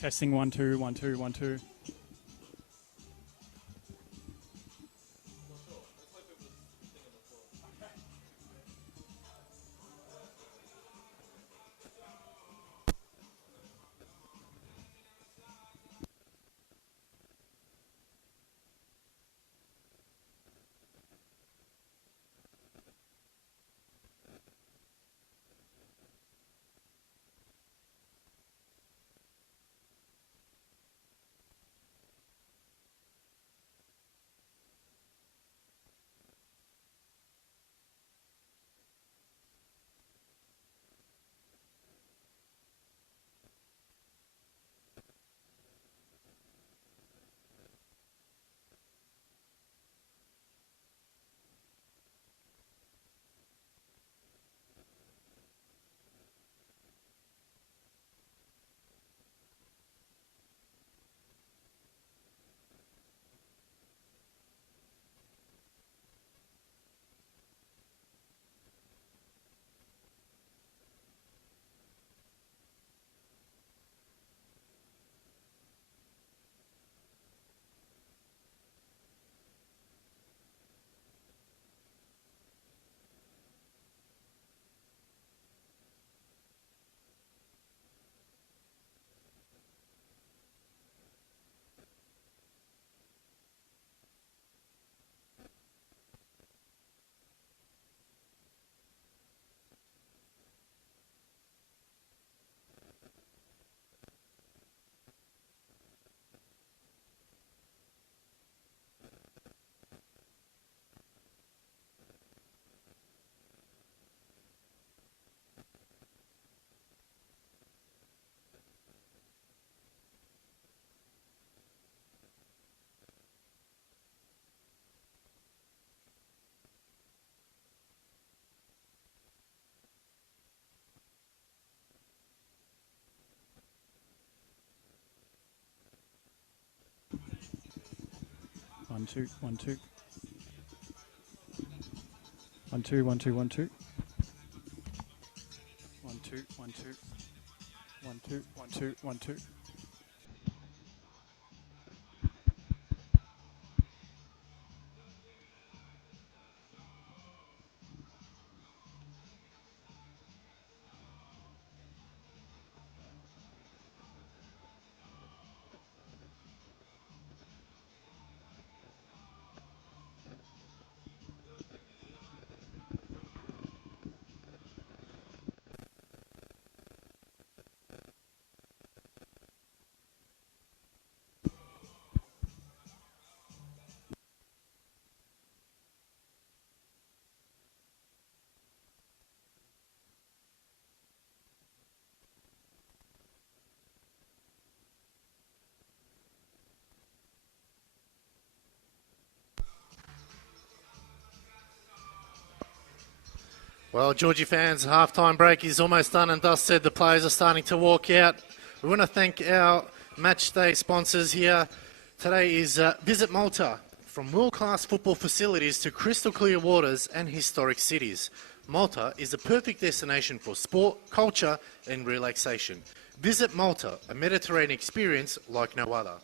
Testing 1 2 1 2 1 2. One two 1 2 1 2 1 2 1 2 1 2 1 2 1 2 1 2 1 2. Well, Georgie fans, halftime break is almost done and dusted. The players are starting to walk out. We want to thank our match day sponsors here. Today is Visit Malta. From world-class football facilities to crystal clear waters and historic cities, Malta is the perfect destination for sport, culture and relaxation. Visit Malta, a Mediterranean experience like no other.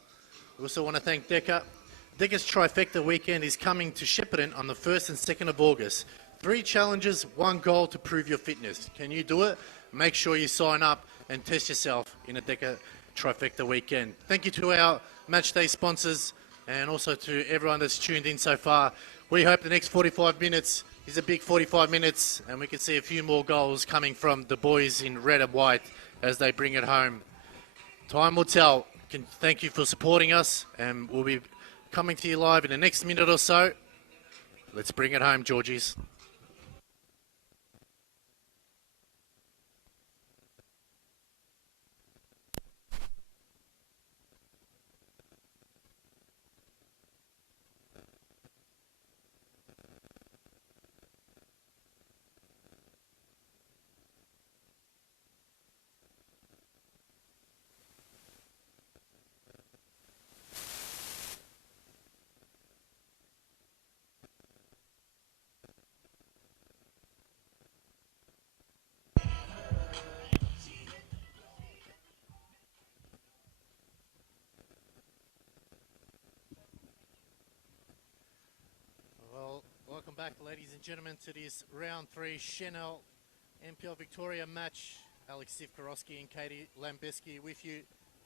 We also want to thank Decca. Decca's Trifecta weekend is coming to Shepparton on the 1st and 2nd of August. 3 challenges, 1 goal to prove your fitness. Can you do it? Make sure you sign up and test yourself in a Decca Trifecta weekend. Thank you to our matchday sponsors, and also to everyone that's tuned in so far. We hope the next 45 minutes is a big 45 minutes, and we can see a few more goals coming from the boys in red and white as they bring it home. Time will tell. Thank you for supporting us, and we'll be coming to you live in the next minute or so. Let's bring it home, Georgies. Well, welcome back, ladies and gentlemen, to this round 3 Chanel NPL Victoria match. Alex Sivkorowski and Katie Lambeski with you.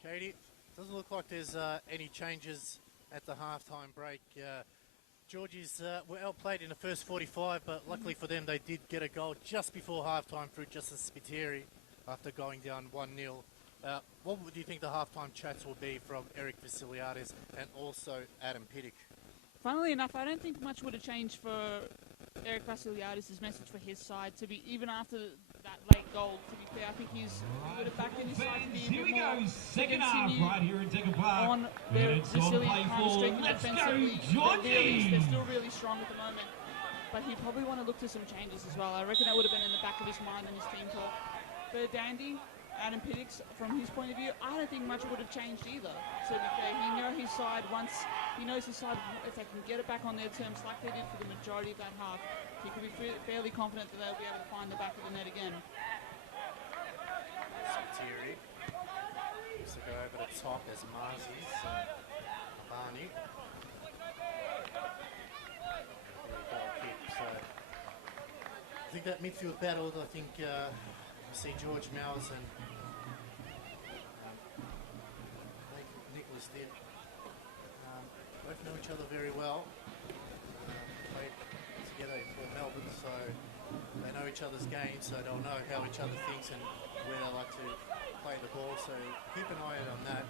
Katie, doesn't look like there's any changes at the halftime break. Georgies were outplayed in the first 45, but luckily for them, they did get a goal just before halftime through Justin Spiteri after going down 1-0. What do you think the halftime chats will be from Eric Vasiliadis and also Adam Piddick? Funnily enough, I don't think much would have changed for Eric Vasiliadis' message for his side to be, even after that late goal, to be fair, I think he would have backed in his side to be a bit more Second half right here in Decker Park. on their resilient kind of streak defensively. They're still really strong at the moment, but he'd probably want to look to some changes as well. I reckon that would have been in the back of his mind and his team talk. But Dandy, Adam Piddick, from his point of view, I don't think much would have changed either. So to be fair, he knows his side, if they can get it back on their terms like they did for the majority of that half, he could be fairly confident that they'll be able to find the back of the net again. Spiteri used to go over the top as Marzies and Barney. So I think that midfield battle, I think you see George Mowers and Nicholas did. Both know each other very well. Played together for Melbourne, so they know each other's games, so they'll know how each other thinks and where they like to play the ball. So keep an eye out on that.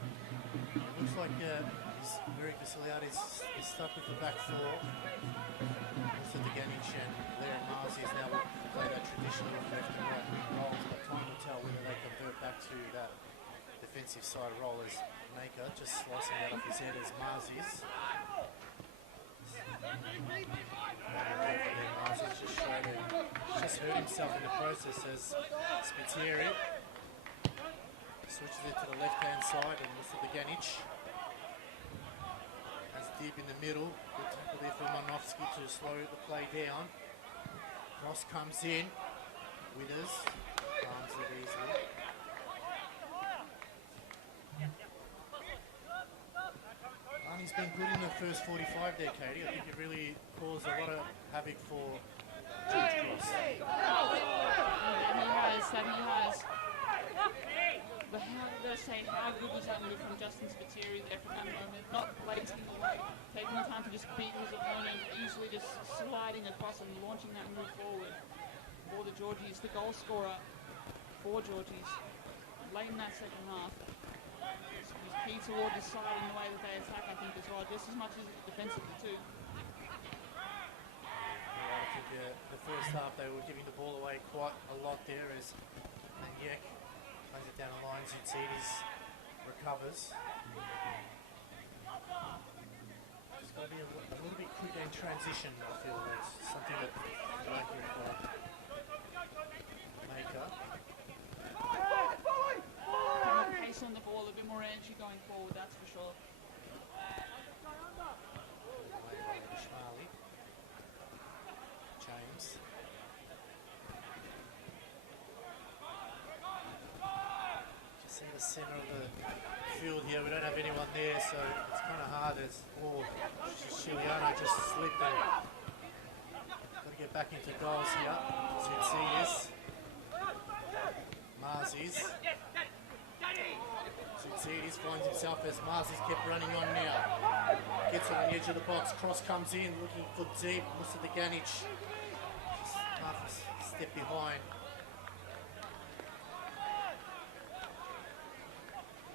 It looks like Eric Vasiliadis is stuck with the back four. Also Deganic and Larry Marzi is now looking to play that traditional left and right roles, but time will tell whether they convert back to that defensive side role as Maker, just slicing that off his head as Marzi's. Just hurt himself in the process as Spiteri switches it to the left-hand side and looks at the Ganic. That's deep in the middle. Good tackle there for Manovsky to slow the play down. Cross comes in. Withers arms it easily. He's been good in the first 45 there, Katie. I think it really caused a lot of havoc for George Cross. He has. But how good was that move from Justin Spiteri there from that moment? Not blatantly away, taking the time to just beat his opponent, easily just sliding across and launching that move forward for the Georgies, the goal scorer for Georgies late in that second half. Key toward the side in the way that they attack, I think, as well, just as much as defensively too. Yeah, I think the first half they were giving the ball away quite a lot there as Maniek plays it down the line. Zutsidis recovers. Just got to be a little bit quick in transition, I feel. That's something that I like here for Maker. Pace on the ball, a bit more energy going forward, that's for sure. Schmali. James. Just in the centre of the field here, we don't have anyone there, so it's kind of hard as Chiliano just slipped there. Got to get back into goals here. Zutsidis. Marzies. Zidis finds himself as Marzi's kept running on now. Gets on the edge of the box, cross comes in, looking for deep. Musa Ganic just half a step behind.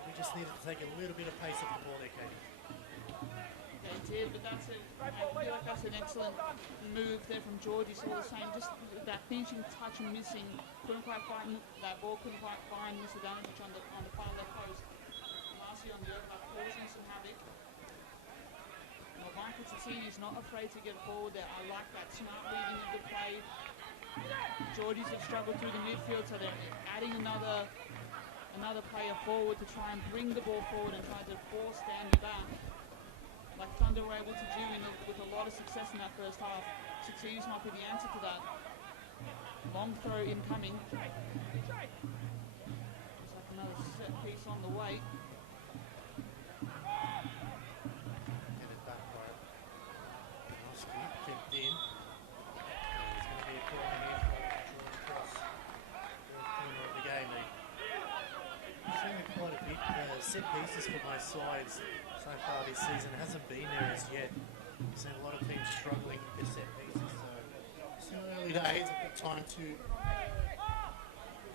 We just needed to take a little bit of pace off the ball there, Katie. They did, but I feel like that's an excellent move there from Georgie. All the same, just that finishing touch missing. Couldn't quite find that ball. Couldn't quite find Mr. Dandenong on the far left post. Marcy on the overlap, causing some havoc. Well, Michael Titini is not afraid to get forward there. I like that smart reading of the play. Georgies have struggled through the midfield, so they're adding another player forward to try and bring the ball forward and try to force Dandy back. Like Thunder were able to do with a lot of success in that first half. Succeeds might be the answer to that. Long throw incoming. Looks like another set piece on the way. Get it back by Oski, kept in. There's going to be a corner here for George Cross. Corner of the game. I've seen it quite a bit. Set pieces for both sides so far this season hasn't been there as yet. We've seen a lot of teams struggling with their set pieces, so still early days, a good time to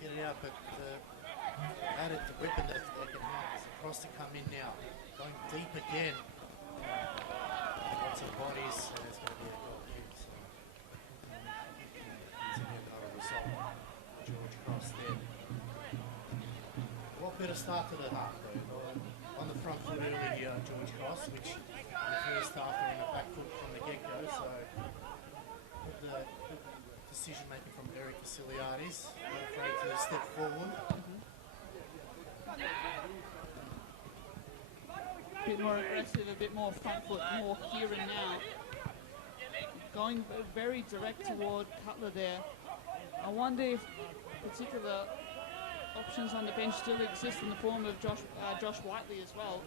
get it out, but added the weapon that they can have is the cross to come in now, going deep again. Lots of bodies, and it's going to be a goal kick, so it's another result. George Cross there. A lot better start to the half though. On the front foot early here, George Cross, which in the first half were in the back foot from the get-go, so good decision making from Eric Vasiliadis. Not afraid to step forward. A bit more aggressive, a bit more front foot, more here and now. Going very direct toward Cutler there. I wonder if particular options on the bench still exist in the form of Josh Whiteley as well.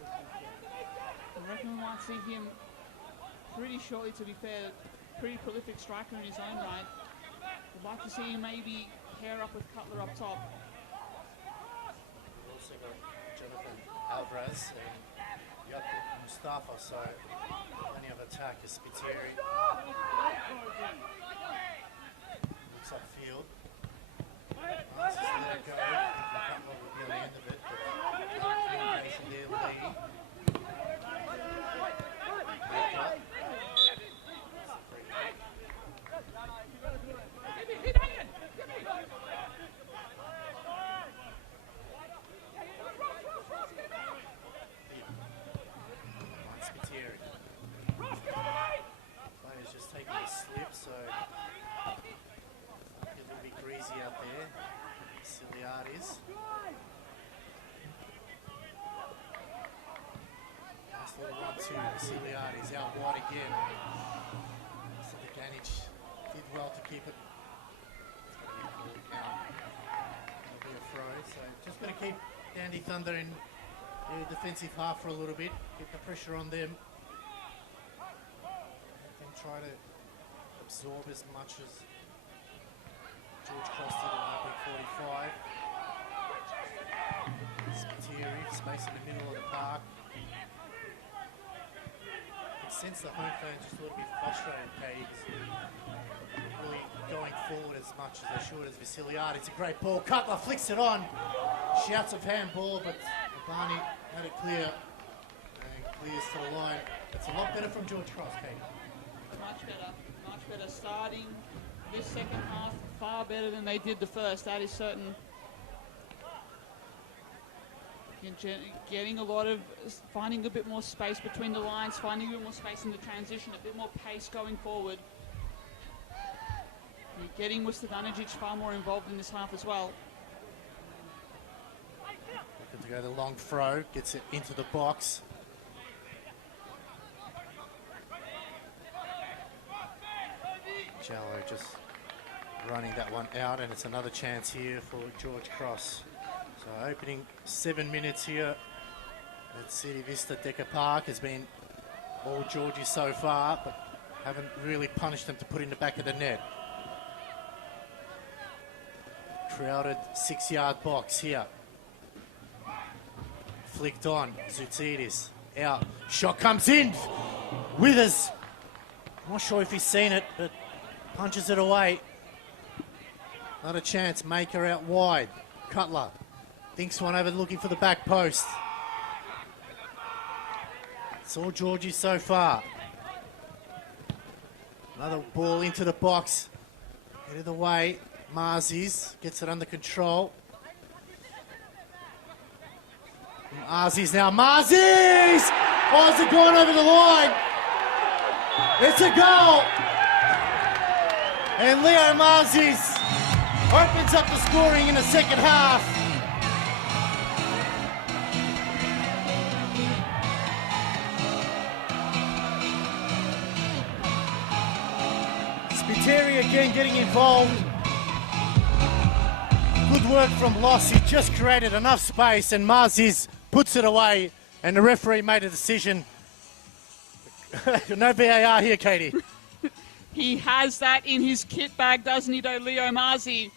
I reckon we might see him pretty shortly, to be fair. Pretty prolific striker in his own right. I'd like to see him maybe pair up with Cutler up top. We've also got Jonathan Alvarez and Jakub Mustafa, so plenty of attack is Spiteri. Looks upfield. Nice to let it go. Cutler will be on the end of it, but communication there, Lee. Players just taking a slip, so a little bit greasy out there. Vasiliadis. Nice little run to Vasiliadis, out wide again. So the Ganic did well to keep it. It'll be a throw, so just going to keep Dandy Thunder in the defensive half for a little bit, get the pressure on them. And try to absorb as much as George Cross did in opening 45. Spiteri, space in the middle of the park. You can sense the home fans just a little bit frustrated, Katie, because really going forward as much as they should as Vasiliadis. It's a great ball. Cutler flicks it on. Shouts of handball, but Barney had it clear and clears to the line. It's a lot better from George Cross, Katie. Much better. Starting this second half far better than they did the first, that is certain. Getting a lot of, finding a bit more space between the lines, finding a bit more space in the transition, a bit more pace going forward. You're getting Mustadanovic far more involved in this half as well. Looking to go the long throw, gets it into the box. Jallo just running that one out, and it's another chance here for George Cross. So opening 7 minutes here at City Vista Decker Park has been all Georgie so far, but haven't really punished them to put in the back of the net. Crowded 6-yard box here. flicked on. Zoutsidis out. Shot comes in. Withers. Not sure if he's seen it, but punches it away. Not a chance. Maker out wide. Cutler thinks one over, looking for the back post. It's all Georgie so far. Another ball into the box. Headed away. Marzies gets it under control. Marzies now. Marzies! Oh, has it gone over the line? It's a goal! And Leo Marzies opens up the scoring in the second half. Spiteri again getting involved. Good work from Loss. He just created enough space and Marzies puts it away and the referee made a decision. No VAR here, Katie. He has that in his kit bag, doesn't he, though, Leo Marzi?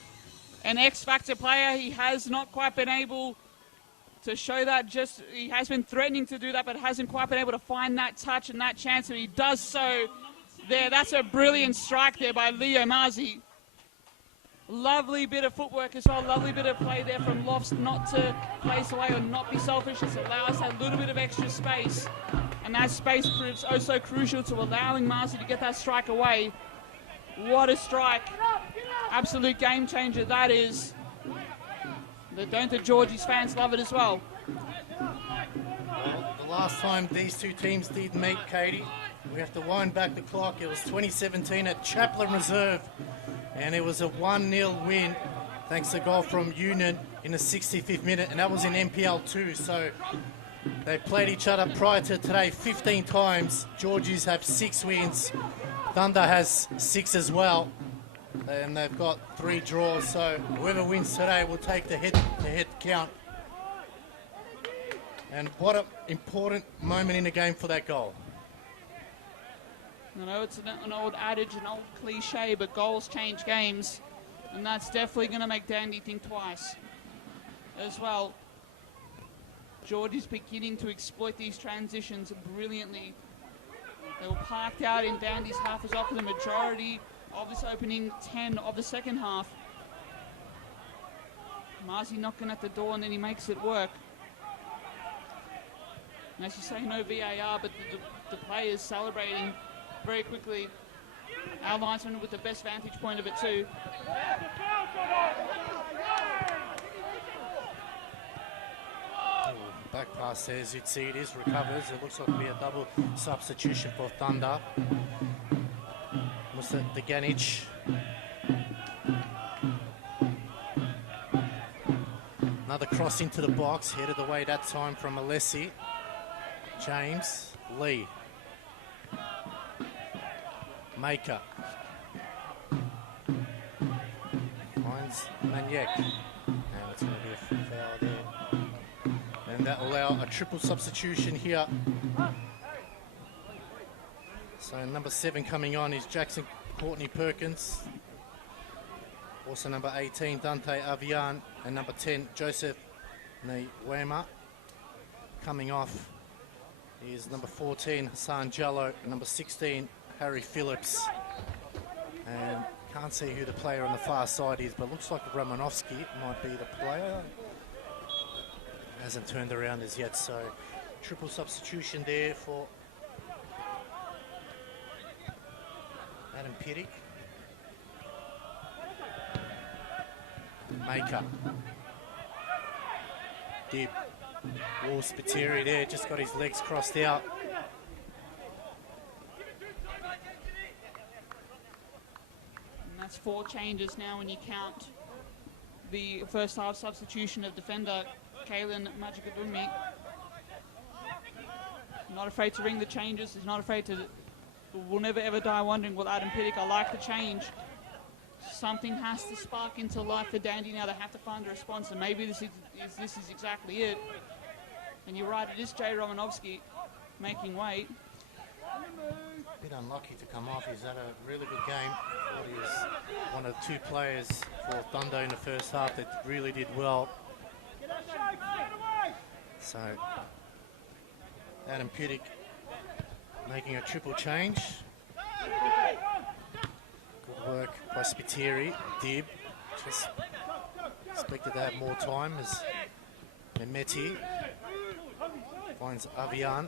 An X-Factor player. He has not quite been able to show that. He has been threatening to do that, but hasn't quite been able to find that touch and that chance, and he does so there. That's a brilliant strike there by Leo Marzi. Lovely bit of footwork as well. Lovely bit of play there from Lofts, not to place away or not be selfish. It allows that little bit of extra space. And that space proves oh so crucial to allowing Marzi to get that strike away. What a strike. Absolute game changer that is. Don't the Georgies fans love it as well? Well, the last time these two teams did meet, Katie, we have to wind back the clock. It was 2017 at Chaplin Reserve. And it was a 1-0 win thanks to a goal from Union in the 65th minute. And that was in NPL 2. So they played each other prior to today 15 times. Georgies have 6 wins. Thunder has 6 as well. And they've got 3 draws. So whoever wins today will take the head count. And what an important moment in the game for that goal. I know it's an old adage, an old cliche, but goals change games. And that's definitely going to make Dandy think twice as well. Georgie's beginning to exploit these transitions brilliantly. They were parked out in Dandy's half as well for the majority of this opening 10 of the second half. Marzi knocking at the door and then he makes it work. And as you say, no VAR, but the players celebrating very quickly. Our linesman with the best vantage point of it too. Back pass there, Zoutsidis recovers. It looks like it'll be a double substitution for Thunder. Mr. Deganic. Another cross into the box, headed away that time from Alessi. James Lee. Maker. Finds Maniac. And it's going to be a foul there. And that will allow a triple substitution here. So number 7 coming on is Jackson Courtney Perkins. Also number 18, Dante Avian. And number 10, Joseph Nwema. Coming off is number 14, Hassan Jallo. And number 16, Harry Phillips. And can't see who the player on the far side is, but looks like Romanovsky might be the player. Hasn't turned around as yet, so triple substitution there for Adam Pittick. Maker. Dib. Oh, Spiteri there, just got his legs crossed out. And that's 4 changes now when you count the first half substitution of defender Kalen Majikadumi. Not afraid to ring the changes. He's not afraid to. We'll never ever die wondering, well, Adam Pittick, I like the change. Something has to spark into life for Dandy now. They have to find a response, and maybe this is exactly it. And you're right, it is Jay Romanovsky making way. A bit unlucky to come off. He's had a really good game. Thought he was one of 2 players for Thunder in the first half that really did well. So Adam Pudick making a triple change. Good work by Spiteri. Dib just expected to have more time as Mehmeti finds Avian.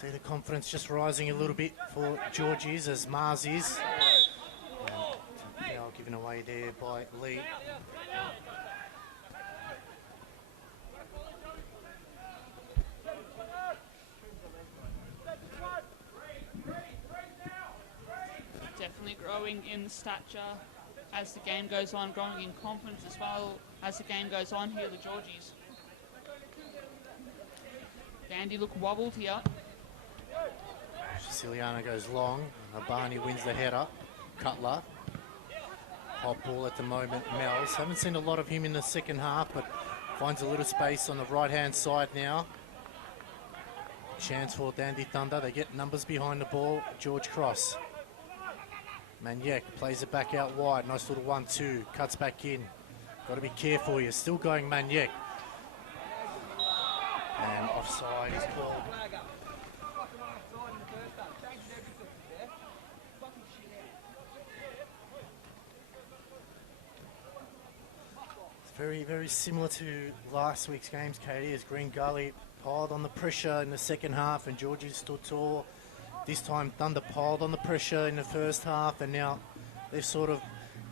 See the confidence just rising a little bit for Georgies as Marzi's. Now given away there by Lee. Definitely growing in stature as the game goes on, growing in confidence as well as the game goes on here, the Georgies. Dandy look wobbled here. Siciliano goes long. Abani wins the header. Cutler. Hot ball at the moment. Mel's. Haven't seen a lot of him in the second half, but finds a little space on the right-hand side now. Chance for Dandy Thunder. They get numbers behind the ball. George Cross. Maniek plays it back out wide. Nice little 1-2. Cuts back in. Got to be careful here. Still going Maniek. And offside is called. Very, very similar to last week's games, Katie, as Green Gully piled on the pressure in the second half and Georgie stood tall. This time Thunder piled on the pressure in the first half and now they've sort of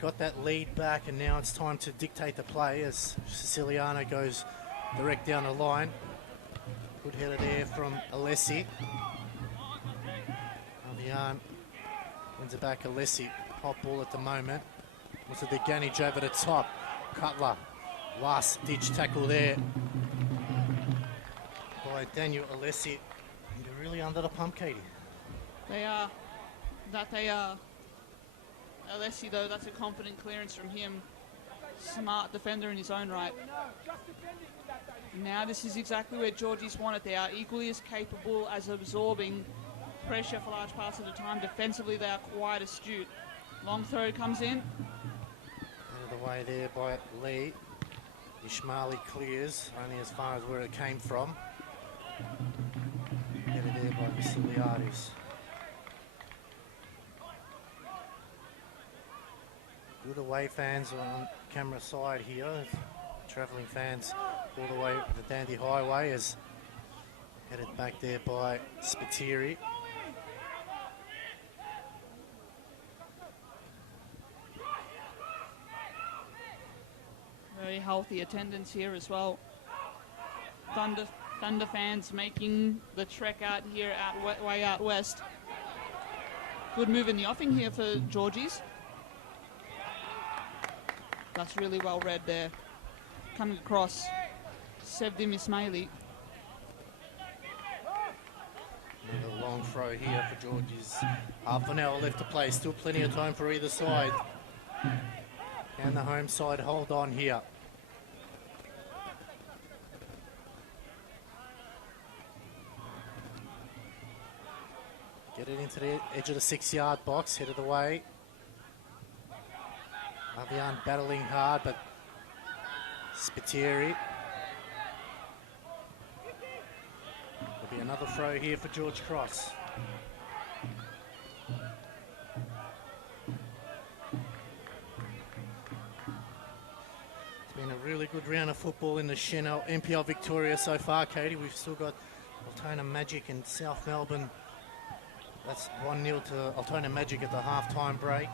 got that lead back and now it's time to dictate the play as Siciliano goes direct down the line. Good header there from Alessi. Avian wins it back, Alessi. Hot ball at the moment. Also the Ganage over the top. Cutler. Last ditch tackle there by Daniel Alessi. They're really under the pump, Katie. They are. Alessi, though, that's a confident clearance from him. Smart defender in his own right. Now this is exactly where Georgies want it. They are equally as capable as absorbing pressure for large parts of the time. Defensively, they are quite astute. Long throw comes in. Out of the way there by Lee. Ishmaeli clears only as far as where it came from. Headed there by Vasiliadis. Good away fans on camera side here. Travelling fans all the way to the Dandy Highway is headed back there by Spiteri. Very healthy attendance here as well. Thunder fans making the trek out here way out west. Good move in the offing here for Georgies. That's really well read there. Coming across, Sevdim Ismaili. Another long throw here for Georgies. Half an hour left to play. Still plenty of time for either side. And the home side hold on here. Get it into the edge of the 6-yard box, headed away. Avian battling hard, but Spiteri. There'll be another throw here for George Cross. It's been a really good round of football in the Chanel NPL Victoria so far, Katie. We've still got Altona Magic and South Melbourne. That's 1-0 to Altona Magic at the half-time break.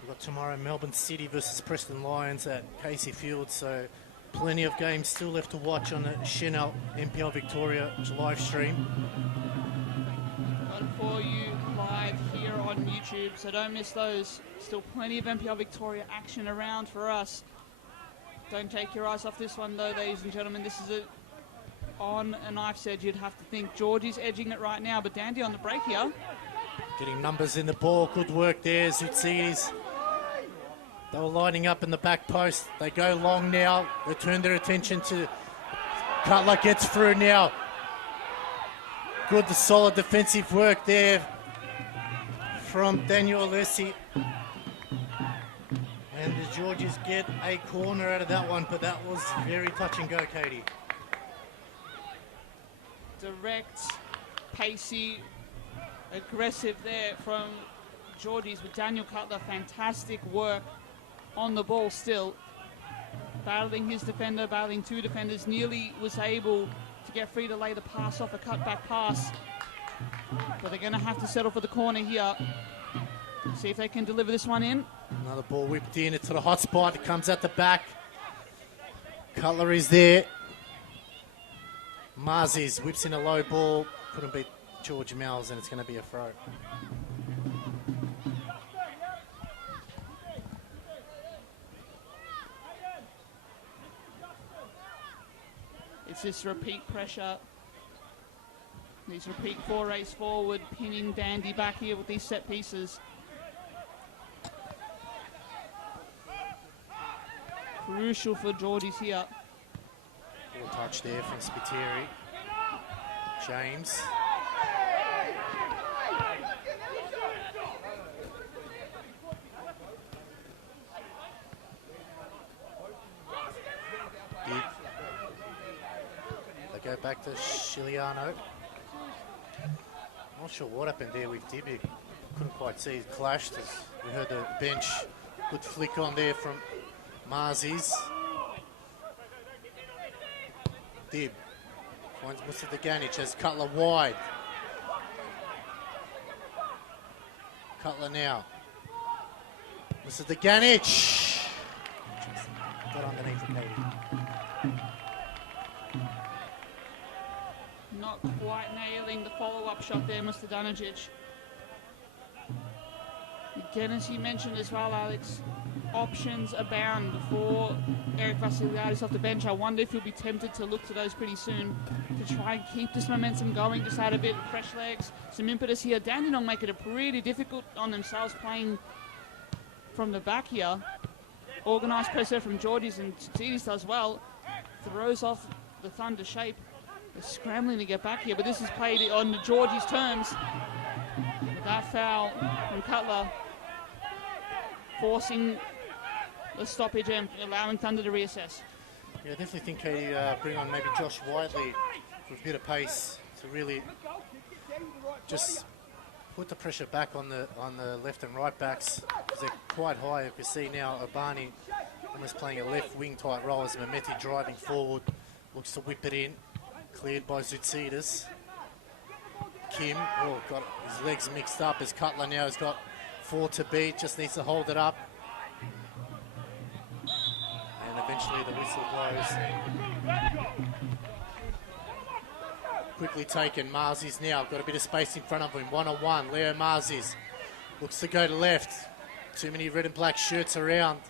We've got tomorrow Melbourne City versus Preston Lions at Casey Field, so plenty of games still left to watch on the Chanel NPL Victoria live stream. Got it for you live here on YouTube, so don't miss those. Still plenty of NPL Victoria action around for us. Don't take your eyes off this one though, ladies and gentlemen. This is on a knife's edge, you'd have to think. Georgie's edging it right now, but Dandy on the break here. Getting numbers in the ball. Good work there, Zoutzidis. They were lining up in the back post. They go long now. They turn their attention to Cutler. Gets through now. Good, solid defensive work there from Daniel Alessi. And the Georges get a corner out of that one, but that was very touch and go, Katie. Direct, pacey, aggressive there from Georges with Daniel Cutler. Fantastic work on the ball still. Battling his defender, battling two defenders. Nearly was able to get free to lay the pass off, a cutback pass. But they're going to have to settle for the corner here. See if they can deliver this one in. Another ball whipped in. It's to the hot spot. It comes at the back. Cutler is there. Marzis whips in a low ball. Couldn't beat George Mells, and it's going to be a throw. It's this repeat pressure. These repeat forays forward, pinning Dandy back here with these set pieces. Crucial for Georges here. Ball touch there from Spiteri. James. They go back to Chiliano. Not sure what happened there with Dib. Couldn't quite see. It clashed as we heard the bench. Good flick on there from Marzis. Dib finds Musa Deganic as Cutler wide. Cutler now. Musa Deganic. Got underneath the Katie. Not quite nailing the follow-up shot there, Mr. Danajic. Again, as you mentioned as well, Alex, options abound for Eric Vassiliadis off the bench. I wonder if he'll be tempted to look to those pretty soon to try and keep this momentum going, just add a bit of fresh legs, some impetus here. Dandenong make it a pretty difficult on themselves playing from the back here. Organised pressure from Georges, and Tidis does well. Throws off the Thunder shape. They're scrambling to get back here, but this is played on the Georges' terms. With that foul from Cutler, forcing the stoppage and allowing Thunder to reassess. Yeah, I definitely think Katie bring on maybe Josh Whiteley with a bit of pace to really just put the pressure back on the left and right backs, because they're quite high. You can see now Abani almost playing a left wing type role as Mehmeti driving forward, looks to whip it in, cleared by Zutsidas. Kim, got his legs mixed up as Cutler now has got 4 to beat, just needs to hold it up. And eventually the whistle blows. Quickly taken, Marzis now, got a bit of space in front of him, one-on-one. Leo Marzis looks to go to left. Too many red and black shirts around.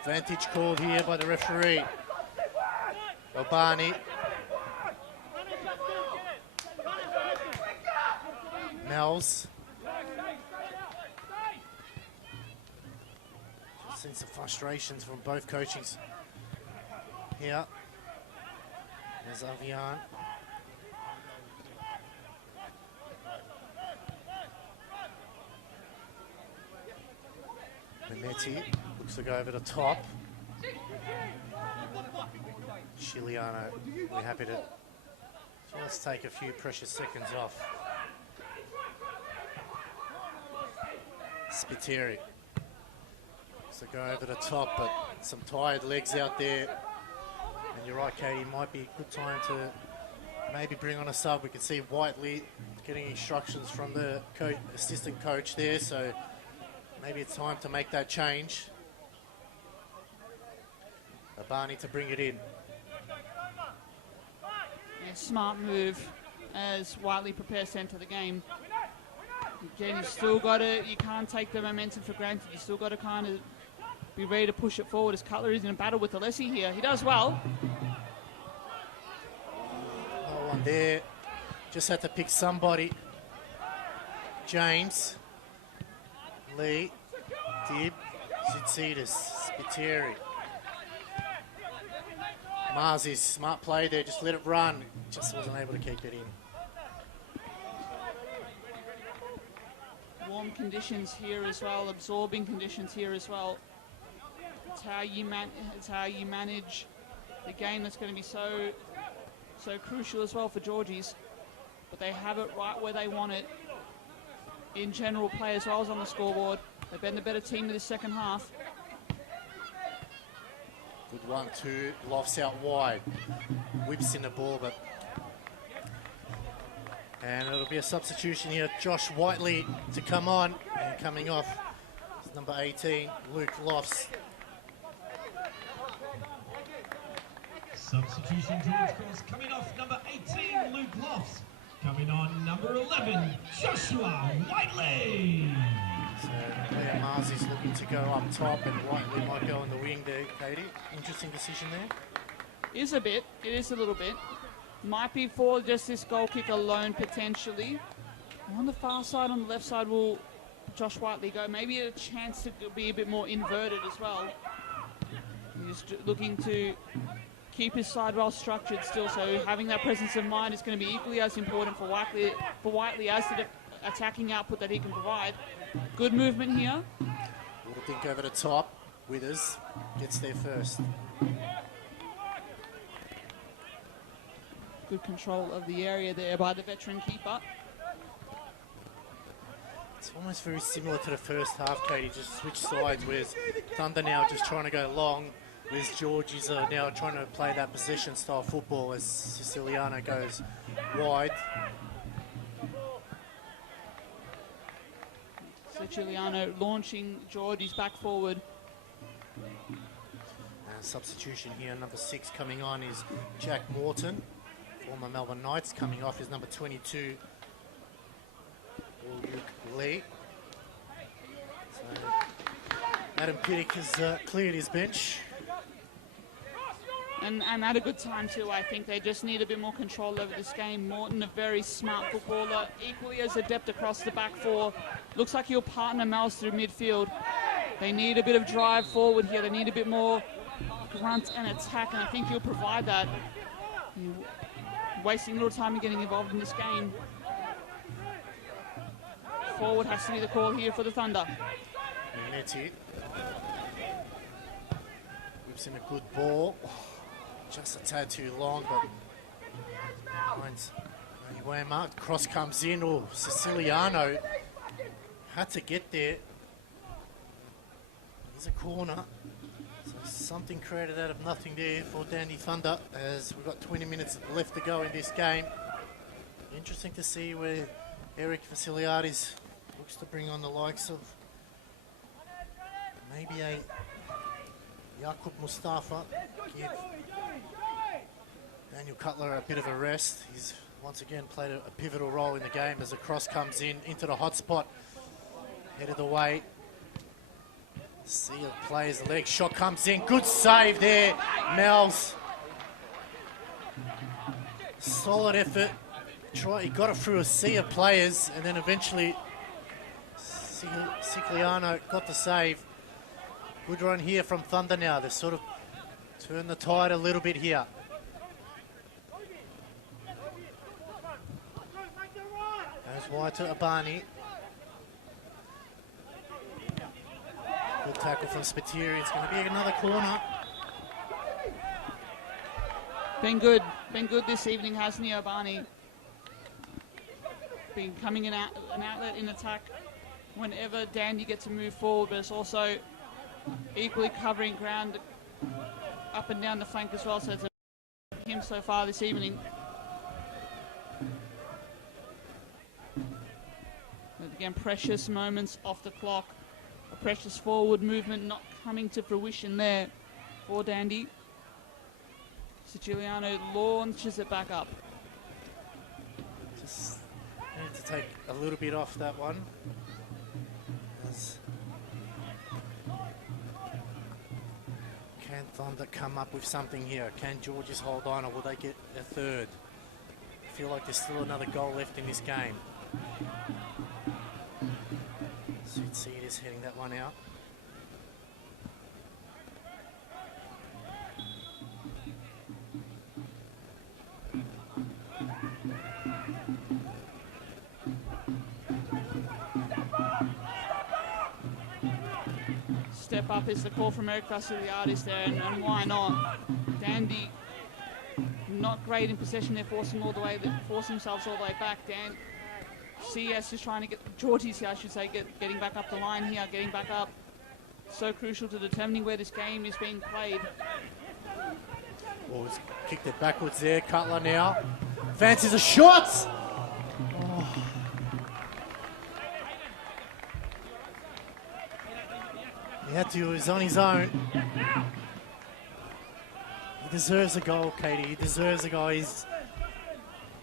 Advantage called here by the referee. Albani. Mells. Seen some frustrations from both coachings here. There's Avian. Mehmeti looks to go over the top. Chiliano, we're happy to just take a few precious seconds off. Spiteri. So go over the top, but some tired legs out there. And you're right, Katie, might be a good time to maybe bring on a sub. We can see Whiteley getting instructions from the assistant coach there, so maybe it's time to make that change. Abani to bring it in. Yeah, smart move as Whiteley prepares to enter the game. Again, you still got to, you can't take the momentum for granted. You still got to kind of be ready to push it forward as Cutler is in a battle with Alessi here. He does well. No one there. Just had to pick somebody. James. Lee. Dib. Zitsidas. Spiteri. Marzis, smart play there. Just let it run. Just wasn't able to keep it in. warm conditions here as well, absorbing conditions here as well. It's how you manage the game that's going to be so crucial as well for Georgies. But they have it right where they want it. In general play as well as on the scoreboard. They've been the better team in the second half. Good 1-2, lofts out wide. Whips in the ball, but... And it'll be a substitution here. Josh Whiteley to come on. And coming off is number 18, Luke Lofts. Substitution George Cross coming off number 18, Luke Lofts. Coming on number 11, Joshua Whiteley. So Claire Marzi's looking to go up top and Whiteley might go on the wing there, Katie. Interesting decision there. Is a bit. It is a little bit. Might be for just this goal kick alone potentially. On the far side, on the left side, will Josh Whiteley go? Maybe a chance to be a bit more inverted as well. He's just looking to keep his side well structured still, so having that presence of mind is going to be equally as important for Whiteley as the attacking output that he can provide. Good movement here. Little think over the top. Withers gets there first. Good control of the area there by the veteran keeper. It's almost very similar to the first half, Katie. Just switch sides with Thunder now just trying to go long. Whereas Georgies are now trying to play that possession style football as Siciliano goes wide. Siciliano launching Georgies back forward. And substitution here, number 6 coming on is Jack Morton, former Melbourne Knights. Coming off is number 22, Luke Lee. So Adam Piddick has cleared his bench. And at a good time too, I think. They just need a bit more control over this game. Morton, a very smart footballer, equally as adept across the back four. Looks like he'll partner Mels through midfield. They need a bit of drive forward here. They need a bit more grunt and attack, and I think he'll provide that. Wasting a little time in getting involved in this game. Forward has to be the call here for the Thunder. And that's it. Whips in a good ball. Just a tad too long, but finds way marked. Cross comes in. Oh, Siciliano had to get there. There's a corner. So something created out of nothing there for Dandy Thunder as we've got 20 minutes left to go in this game. Interesting to see where Eric Vasiliadis looks to bring on the likes of maybe a Jakub Mustafa. Give Daniel Cutler a bit of a rest. He's once again played a pivotal role in the game as the cross comes in into the hot spot. Headed away. Seal plays the leg. Shot comes in. Good save there, Mels. Solid effort. He got it through a sea of players and then eventually Siciliano got the save. Good run here from Thunder now. They've sort of turned the tide a little bit here. Goes wide to Abani. Good tackle from Spiteri. It's going to be another corner. Been good this evening, hasn't he, Abani? Been coming in an outlet in attack whenever Dandy gets to move forward, but it's also equally covering ground up and down the flank as well, so it's him so far this evening. But again, precious moments off the clock. A precious forward movement not coming to fruition there for Dandy. Siciliano launches it back up. Just need to take a little bit off that one. Can Thunder come up with something here? Can Georges hold on, or will they get a third? I feel like there's still another goal left in this game. So you'd see it is heading that one out. step up is the call from Eric Vassiliadis there, and why not? Dandy, not great in possession. They're forcing themselves all the way back. CS is trying to get Georgie's here, I should say, getting back up the line here, getting back up. So crucial to determining where this game is being played. Well, kicked it backwards there. Cutler now fancies a shot. Oh. He had to. He was on his own. He deserves a goal, Katie. He deserves a goal. He's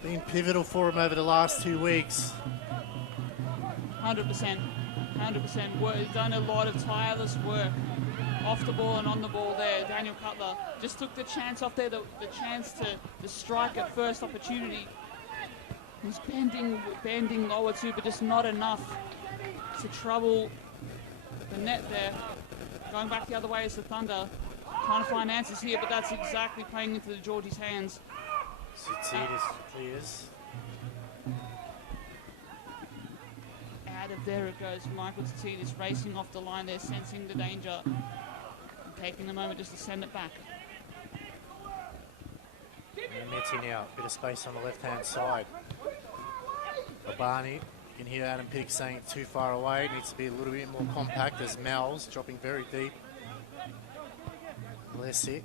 been pivotal for him over the last 2 weeks. 100%. Done a lot of tireless work off the ball and on the ball there. Daniel Cutler just took the chance off there, the chance to strike at first opportunity. He's bending lower too, but just not enough to trouble the net there. Going back the other way is the Thunder. Trying to find answers here, but that's exactly playing into the Georgies' hands. Succeedus clears. Out of there it goes. Michael Tsitsidis racing off the line there, sensing the danger. And taking a moment just to send it back. Meti now, bit of space on the left-hand side. Obani, you can hear Adam Pick saying it's too far away. It needs to be a little bit more compact as Mel's dropping very deep. Lessie.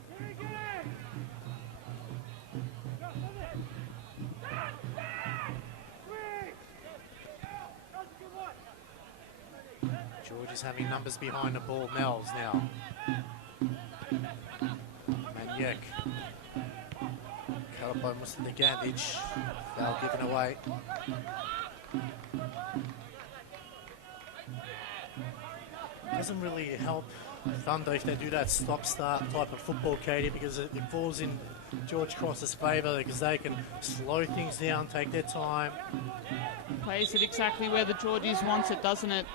George is having numbers behind the ball. Mel's now. Maniac. Calipo must have the Gandage. Foul given away. Doesn't really help Thunder if they do that stop-start type of football, Katie, because it falls in George Cross's favour because they can slow things down, take their time. Plays it exactly where the Georgies wants it, doesn't it?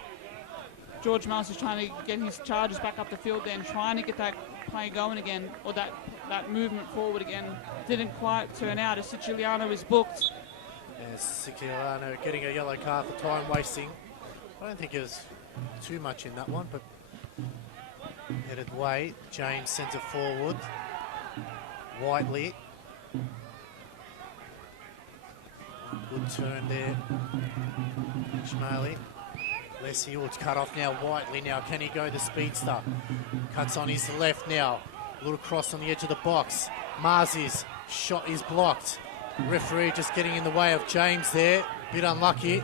George Mouse is trying to get his charges back up the field then, trying to get that play going again, or that movement forward again. Didn't quite turn out as Siciliano is booked. Yeah, Siciliano getting a yellow card for time wasting. I don't think it was too much in that one, but headed way. James sends it forward. Whiteley. Good turn there. Schmaley. Leslie Wood's cut off now. Whiteley now. Can he go the speedster? Cuts on his left now. A little cross on the edge of the box. Marzi's shot is blocked. Referee just getting in the way of James there. Bit unlucky.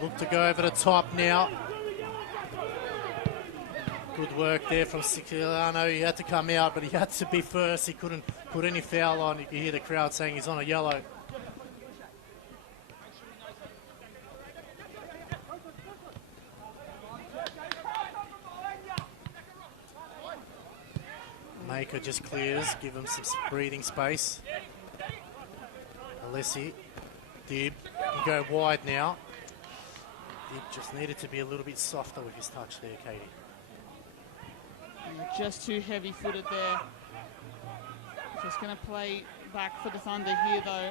Look to go over the top now. Good work there from Siciliano. He had to come out, but he had to be first. He couldn't put any foul on. You can hear the crowd saying he's on a yellow. Maker just clears, give him some breathing space. Alessi, Dib, can go wide now. Dib just needed to be a little bit softer with his touch there, Katie. Just too heavy-footed there. Just going to play back for the Thunder here, though.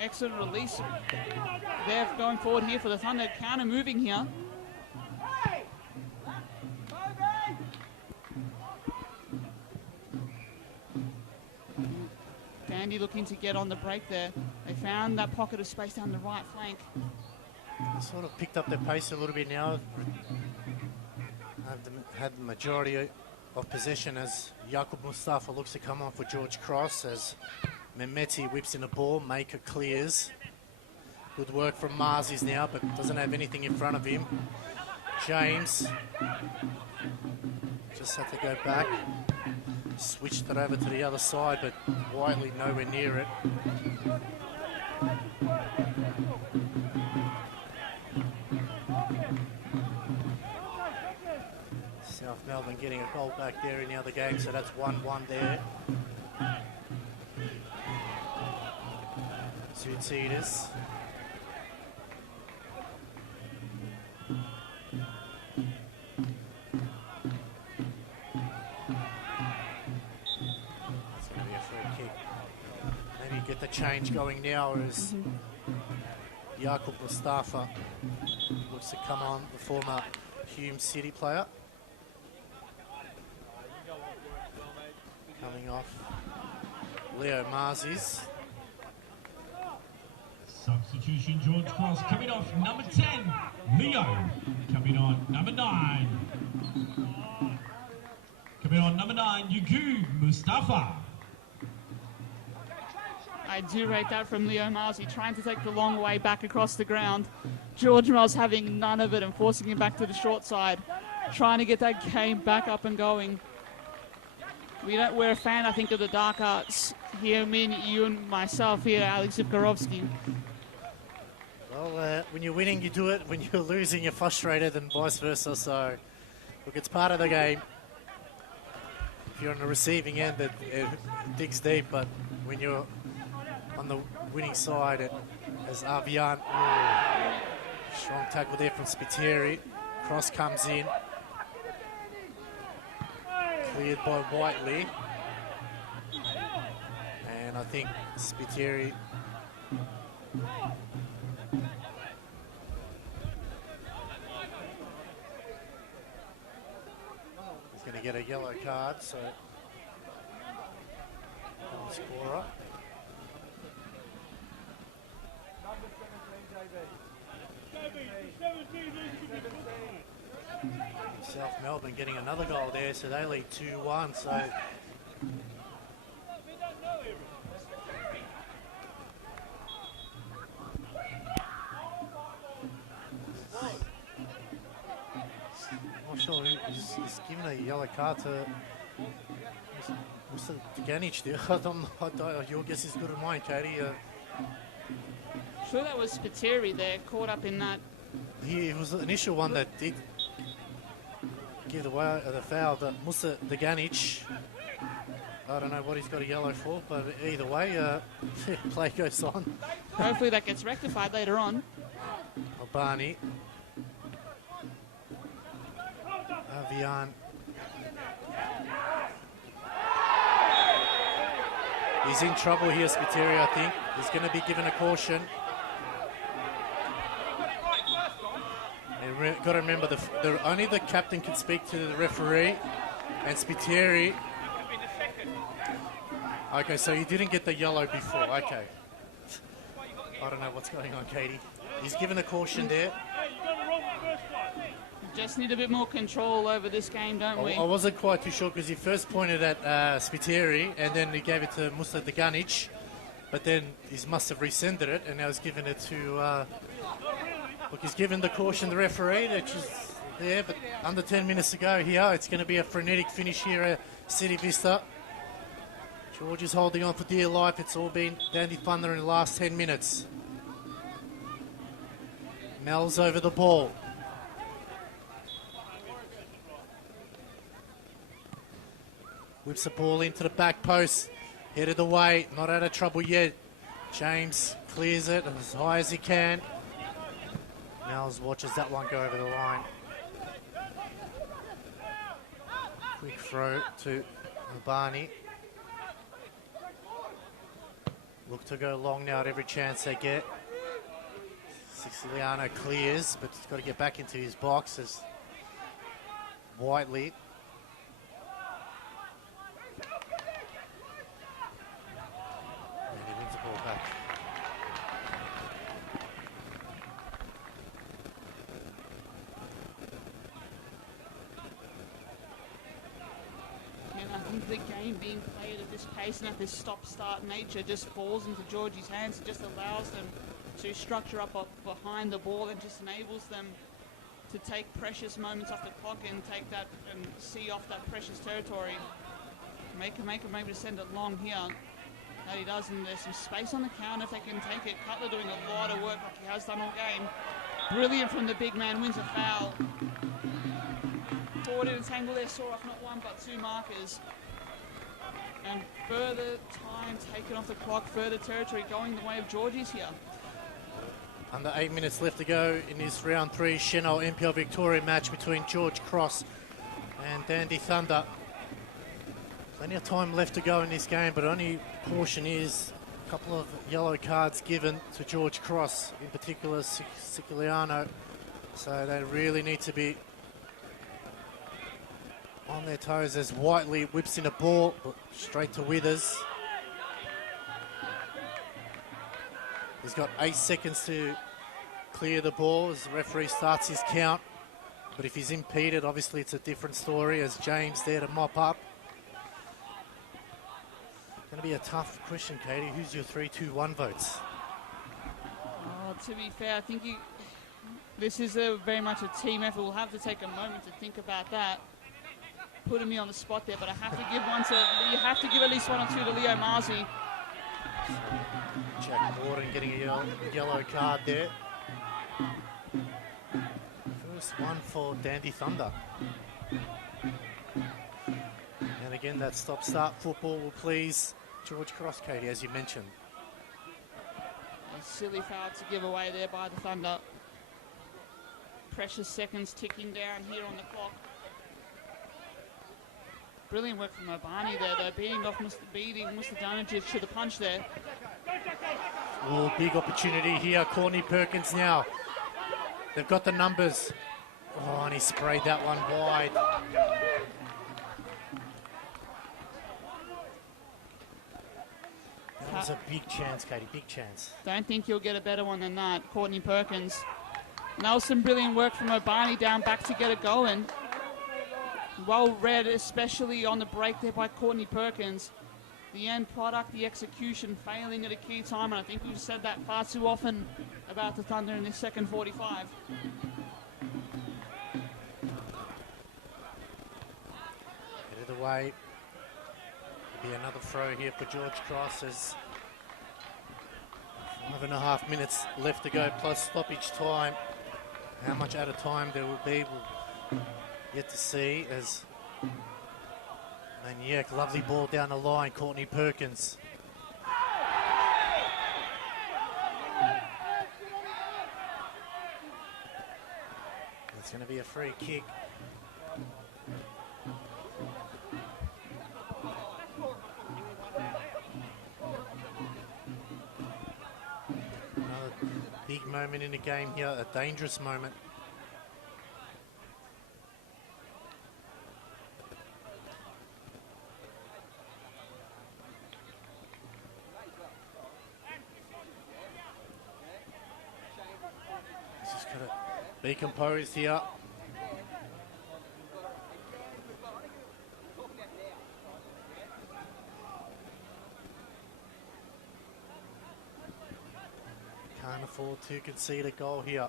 Excellent release. They're going forward here for the Thunder. Counter moving here. Dandy looking to get on the break there. They found that pocket of space down the right flank. They sort of picked up their pace a little bit now. Had the majority of possession as Jakub Mustafa looks to come on for George Cross as Mehmeti whips in the ball. Maker clears. Good work from Marzi's now, but doesn't have anything in front of him. James just had to go back. Switched it over to the other side, but Whiteley nowhere near it. South Melbourne getting a goal back there in the other game, so that's 1-1 there. Suicidus. Get the change going now as Jakub Mustafa looks to come on, the former Hume City player. Coming off Leo Marzies. Substitution, George Cross coming off number 10, Leo. Coming on number 9. Coming on number 9, Yugu Mustafa. I do rate that from Leo Marzi, trying to take the long way back across the ground. George Miles having none of it and forcing him back to the short side, trying to get that game back up and going. We're a fan, I think, of the dark arts here, me and you and myself here, Alex Zivkorovsky. Well, when you're winning, you do it. When you're losing, you're frustrated, and vice versa. So, look, it's part of the game. If you're on the receiving end, it digs deep, but when you're on the winning side, as Avian, strong tackle there from Spiteri. Cross comes in. Cleared by Whiteley. And I think Spiteri is going to get a yellow card, so scorer. South Melbourne getting another goal there, so they lead 2-1. So I'm not sure he's given a yellow card to Ganich there. I don't, your guess is good as mine, Katie. Sure, that was Spiteri there, caught up in that. It was the initial one that did give the foul, the Musa Deganic. I don't know what he's got a yellow for, but either way, play goes on. Hopefully that gets rectified later on. Albani. Avian. He's in trouble here, Spiteri, I think. He's going to be given a caution. Got to remember, only the captain can speak to the referee, and Spiteri. Okay, so he didn't get the yellow before. Okay, I don't know what's going on, Katie. He's given a caution there. Just need a bit more control over this game, don't we? I wasn't quite too sure because he first pointed at Spiteri, and then he gave it to Musa Deganic, but then he must have rescinded it, and now he's given it to. Look, he's given the caution to the referee, which is there, but under 10 minutes to go here. It's going to be a frenetic finish here at City Vista. George is holding on for dear life. It's all been dandy thunder in the last 10 minutes. Mel's over the ball. Whips the ball into the back post. Headed away, not out of trouble yet. James clears it as high as he can. Mel's watches that one go over the line. Quick throw to Albani. Look to go long now at every chance they get. Siciliano clears, but he's got to get back into his box as Whiteley. And he wins the ball back. The game being played at this pace and at this stop-start nature just falls into Georgie's hands. It just allows them to structure up behind the ball and just enables them to take precious moments off the clock and take that and see off that precious territory. Make him maybe to send it long here. That he does, and there's some space on the counter if they can take it. Cutler doing a lot of work like he has done all game. Brilliant from the big man, wins a foul. Forward in a tangle there, saw off not one but two markers. And further time taken off the clock, further territory going the way of Georgie's here. Under 8 minutes left to go in this round 3 Chenal NPL Victoria match between George Cross and Dandy Thunder. Plenty of time left to go in this game, but only portion is a couple of yellow cards given to George Cross, in particular Siciliano So they really need to be on their toes as Whiteley whips in a ball, but straight to Withers. He's got 8 seconds to clear the ball as the referee starts his count. But if he's impeded, obviously it's a different story as James there to mop up. Going to be a tough question, Katie. Who's your 3-2-1 votes? Oh, to be fair, I think this is very much a team effort. We'll have to take a moment to think about that. Putting me on the spot there, but I have to give one to. You have to give at least 1 or 2 to Leo Marzi. Jack Gordon getting a yellow card there. First one for Dandy Thunder. And again, that stop-start football will please George Cross, Katie, as you mentioned. A silly foul to give away there by the Thunder. Precious seconds ticking down here on the clock. Brilliant work from Obani there, though, beating Mustadanovic to the punch there. Oh, big opportunity here. Courtney Perkins now. They've got the numbers. Oh, and he sprayed that one wide. That was a big chance, Katie, big chance. Don't think you'll get a better one than that, Courtney Perkins. And that was some brilliant work from Obani down back to get it going. Well read, especially on the break there by Courtney Perkins. The end product, the execution, failing at a key time, and I think we've said that far too often about the Thunder in this second 45. Either way, there'll be another throw here for George Cross as 5.5 minutes left to go plus stoppage time. How much out of time there will be, we'll yet to see as Maniac, lovely ball down the line, Courtney Perkins. It's going to be a free kick. Another big moment in the game here, a dangerous moment. Be composed here. Can't afford to concede a goal here.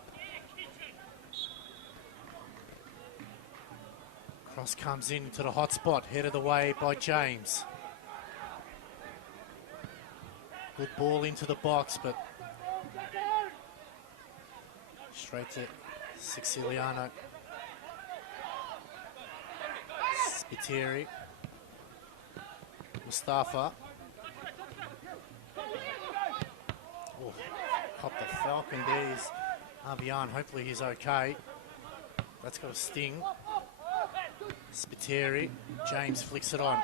Cross comes into the hot spot, headed away by James. Good ball into the box, but straight to Siciliano. Spiteri. Mustafa. Oh, copped the Falcon there. Is Avian. Hopefully he's okay. That's got a sting. Spiteri. James flicks it on.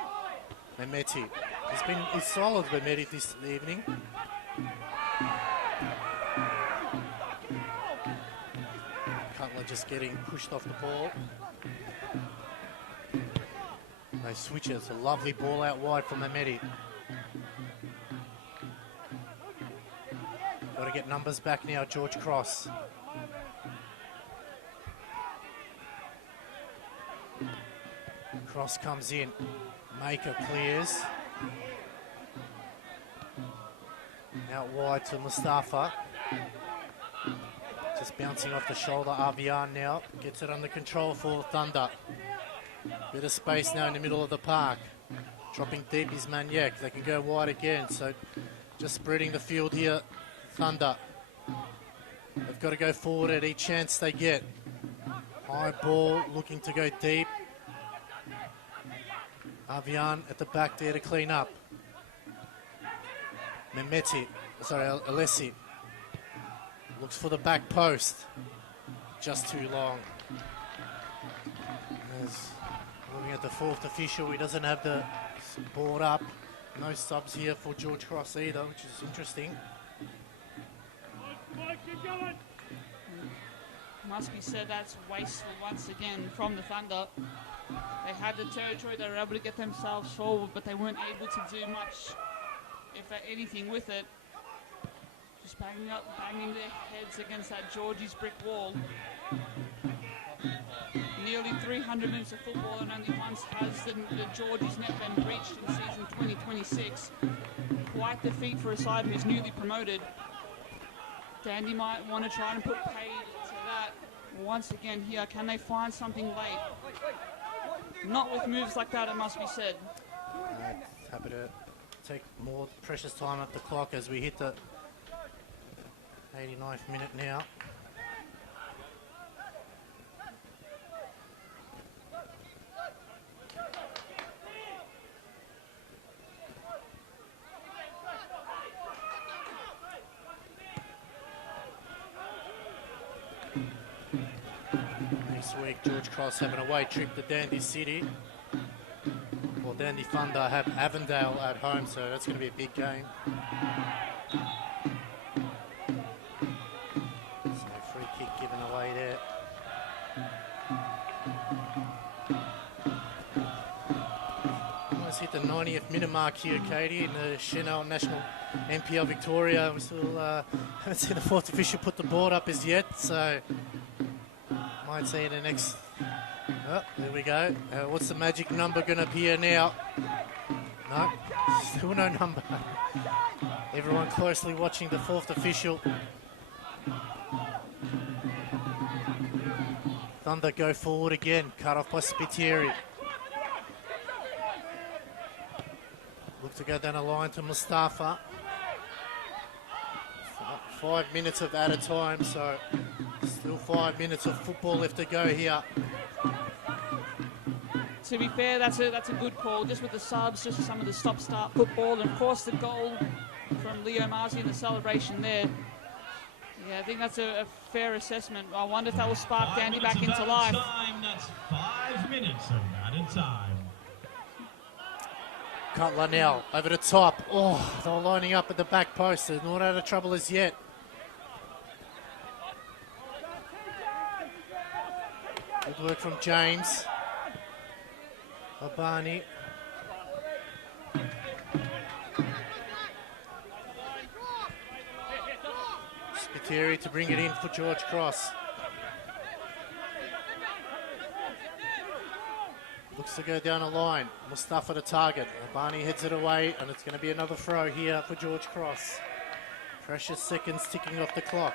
Mehmeti. He's solid, Mehmeti, this evening. Just getting pushed off the ball. They switch it. It's a lovely ball out wide from Mehmeti. Got to get numbers back now, George Cross. Cross comes in. Maker clears. Out wide to Mustafa. Just bouncing off the shoulder, Avian now gets it under control for Thunder. Bit of space now in the middle of the park. Dropping deep is Maniac. They can go wide again, so just spreading the field here, Thunder. They've got to go forward at each chance they get. High ball, looking to go deep. Avian at the back there to clean up. Alessi. Looks for the back post. Just too long. Looking at the fourth official, he doesn't have the board up. No subs here for George Cross either, which is interesting. Must be said that's wasteful once again from the Thunder. They had the territory, they were able to get themselves forward, but they weren't able to do much, if anything, with it. Just banging their heads against that Georgie's brick wall. Nearly 300 minutes of football, and only once has the Georgie's net been breached in season 2026. Quite the feat for a side who's newly promoted. Dandy might want to try and put paid to that once again here. Can they find something late? Not with moves like that, it must be said. Happy to take more precious time off the clock as we hit the 89th minute now. Next week, George Cross have an away trip to Dandy City. Well, Dandy Thunder have Avondale at home, so that's going to be a big game. So free kick given away there. Almost hit the 90th minute mark here, Katie, in the Chanel National NPL Victoria. We still haven't seen the fourth official put the board up as yet, so might see in the next. Oh, there we go. What's the magic number going to appear now? No, still no number. Everyone closely watching the fourth official. Thunder go forward again, cut off by Spiteri. Look to go down the line to Mustafa. 5 minutes of added time, so still 5 minutes of football left to go here. To be fair, that's a good call, just with the subs, just some of the stop-start football, and of course the goal from Leo Marzi in the celebration there. Yeah, I think that's a fair assessment. I wonder if that will spark Dandy back into life. That's 5 minutes of added time. Cutler now over the top. Oh, they're lining up at the back post. They're not out of trouble as yet. Good work from James. Abani. Spiteri to bring it in for George Cross. Looks to go down a line. Mustafa the target. Abani heads it away, and it's going to be another throw here for George Cross. Precious seconds ticking off the clock.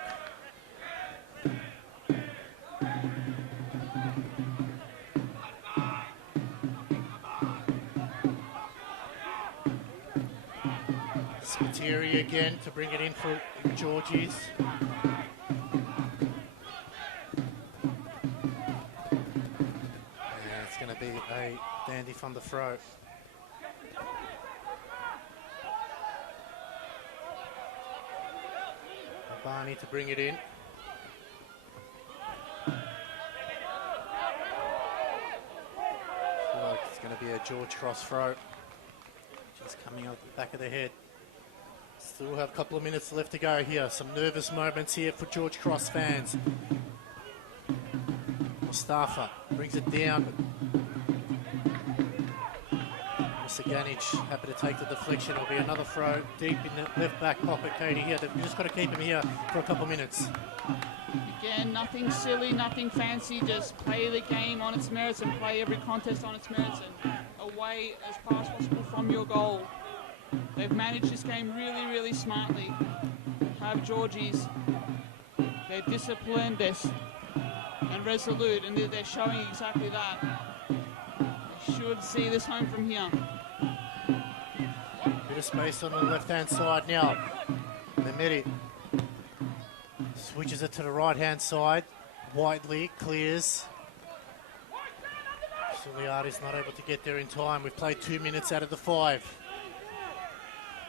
Spiteri again to bring it in for Georgies. It's going to be a Dandy from the throw. Barney to bring it in. Like it's going to be a George Cross throw. Just coming out the back of the head. Still have a couple of minutes left to go here. Some nervous moments here for George Cross fans. Mustafa brings it down. Saganic happy to take the deflection. It'll be another throw deep in the left back pocket, Katie, here. They've just got to keep him here for a couple of minutes. Again, nothing silly, nothing fancy. Just play the game on its merits and play every contest on its merits and away as far as possible from your goal. They've managed this game really, really smartly. Have Georgies. They're disciplined, and resolute, and they're showing exactly that. They should see this home from here. Bit of space on the left-hand side now. Mehmeti switches it to the right-hand side. Whiteley clears. Suliardi's not able to get there in time. We've played 2 minutes out of the 5.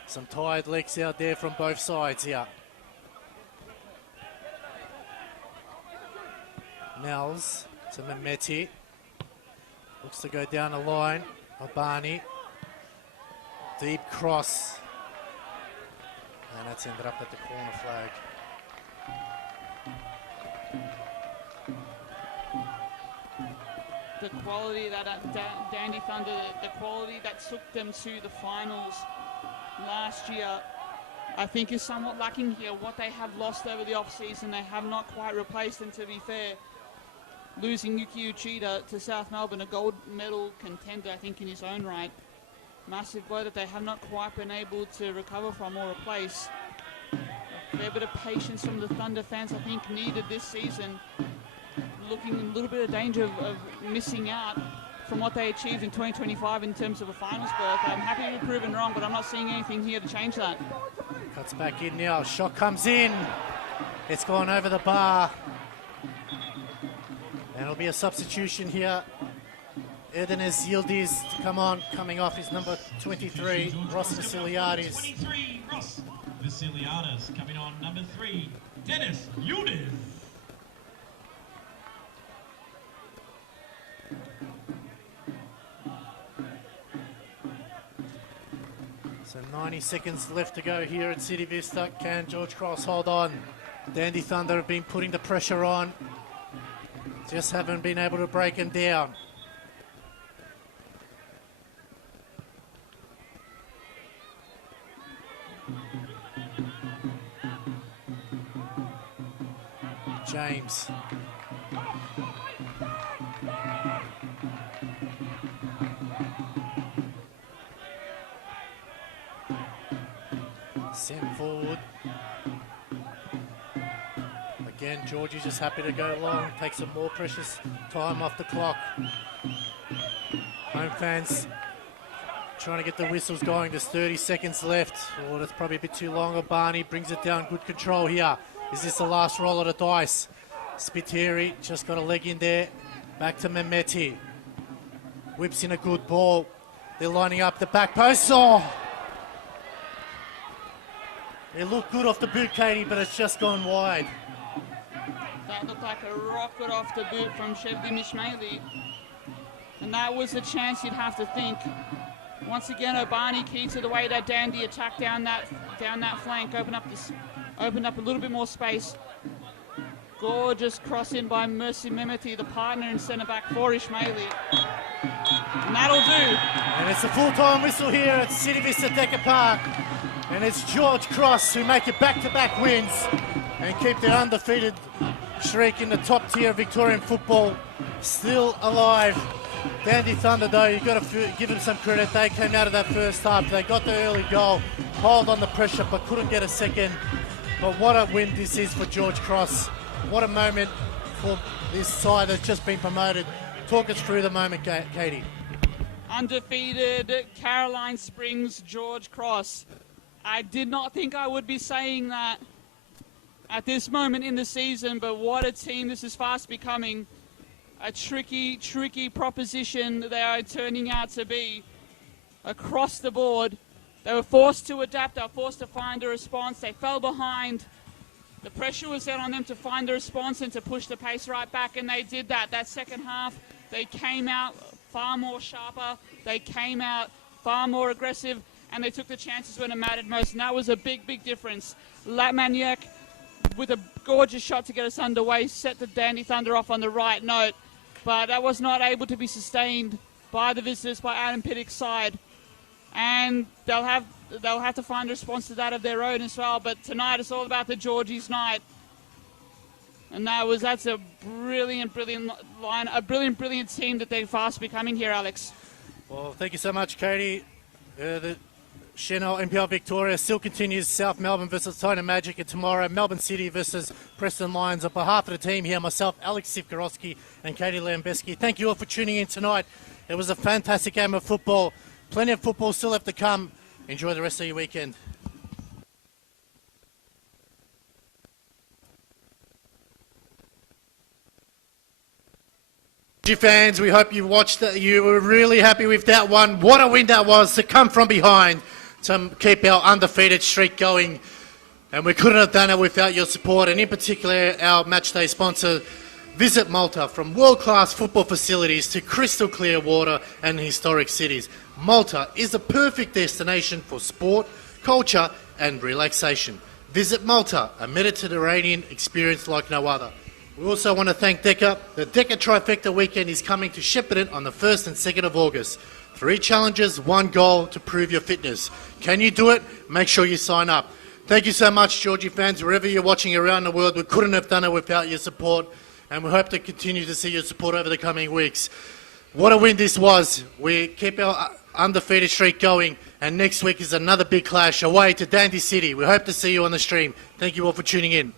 Some tired legs out there from both sides here. Nels to Mehmeti. Looks to go down the line. Abani. Deep cross. And that's ended up at the corner flag. the quality that Dandy Thunder, the quality that took them to the finals last year, I think is somewhat lacking here. What they have lost over the off-season, they have not quite replaced, and to be fair, losing Yuki Uchida to South Melbourne, a gold medal contender, I think, in his own right. Massive blow that they have not quite been able to recover from or replace. A fair bit of patience from the Thunder fans, I think, needed this season. Looking in a little bit of danger of missing out from what they achieved in 2025 in terms of a finals berth. I'm happy to be proven wrong, but I'm not seeing anything here to change that. Cuts back in now. Shot comes in. It's gone over the bar. And it'll be a substitution here. Edenes Yildiz to come on, coming off his number 23, Ross Vasiliadis. 23, Ross Vasiliadis. Coming on number 3, Dennis Yildiz. So 90 seconds left to go here at City Vista. Can George Cross hold on? Dandy Thunder have been putting the pressure on. Just haven't been able to break him down. James. Sent forward. Again, Georgie's just happy to go long, take some more precious time off the clock. Home fans trying to get the whistles going. There's 30 seconds left. Oh, that's probably a bit too long. Barney brings it down. Good control here. Is this the last roll of the dice? Spiteri just got a leg in there. Back to Mehmeti. Whips in a good ball. They're lining up the back post. Oh! It looked good off the boot, Katie, but it's just gone wide. That looked like a rocket off the boot from Shevdim Ismaili. And that was a chance you'd have to think. Once again, Obani key to the way that Dandy attacked down that flank, opened up a little bit more space. Gorgeous cross in by Mercy Mehmeti, the partner in centre back for Ismaili. And that'll do. And it's a full-time whistle here at City Vista Decker Park. And it's George Cross who make it back-to-back wins and keep their undefeated streak in the top tier of Victorian football still alive. Dandy Thunder, though, you've got to give them some credit. They came out of that first half. They got the early goal, piled on the pressure, but couldn't get a second. But what a win this is for George Cross. What a moment for this side that's just been promoted. Talk us through the moment, Katie. Undefeated Caroline Springs, George Cross. I did not think I would be saying that at this moment in the season, but what a team this is fast becoming. A tricky proposition they are turning out to be across the board. They were forced to adapt, they were forced to find a response. They fell behind. The pressure was set on them to find a response and to push the pace right back, and they did that. That second half, they came out far more sharper. They came out far more aggressive, and they took the chances when it mattered most, and that was a big difference. Latmaniak, with a gorgeous shot to get us underway, set the Dandy Thunder off on the right note, but that was not able to be sustained by the visitors, by Adam Piddick's side. And they'll have to find a response to that of their own as well. But tonight it's all about the Georgies night. And that's a brilliant line, a brilliant team that they're fast becoming here, Alex. Well, thank you so much, Katie. The Chanel NPL Victoria still continues. South Melbourne versus Tona Magic, and tomorrow Melbourne City versus Preston Lions. On behalf of the team here, myself, Alex Sivkarowski and Katie Lambeski, thank you all for tuning in tonight. It was a fantastic game of football. Plenty of football still left to come. Enjoy the rest of your weekend. Fans, we hope you watched that. You were really happy with that one. What a win that was to come from behind to keep our undefeated streak going. And we couldn't have done it without your support, and in particular our matchday sponsor, Visit Malta. From world-class football facilities to crystal clear water and historic cities, Malta is the perfect destination for sport, culture and relaxation. Visit Malta, a Mediterranean experience like no other. We also want to thank Deca. The Deca Trifecta Weekend is coming to Shepparton on the 1st and 2nd of August. 3 challenges, 1 goal to prove your fitness. Can you do it? Make sure you sign up. Thank you so much, Georgie fans, wherever you're watching around the world. We couldn't have done it without your support, and we hope to continue to see your support over the coming weeks. What a win this was. We keep our undefeated streak going, and next week is another big clash away to Dandy City. We hope to see you on the stream. Thank you all for tuning in.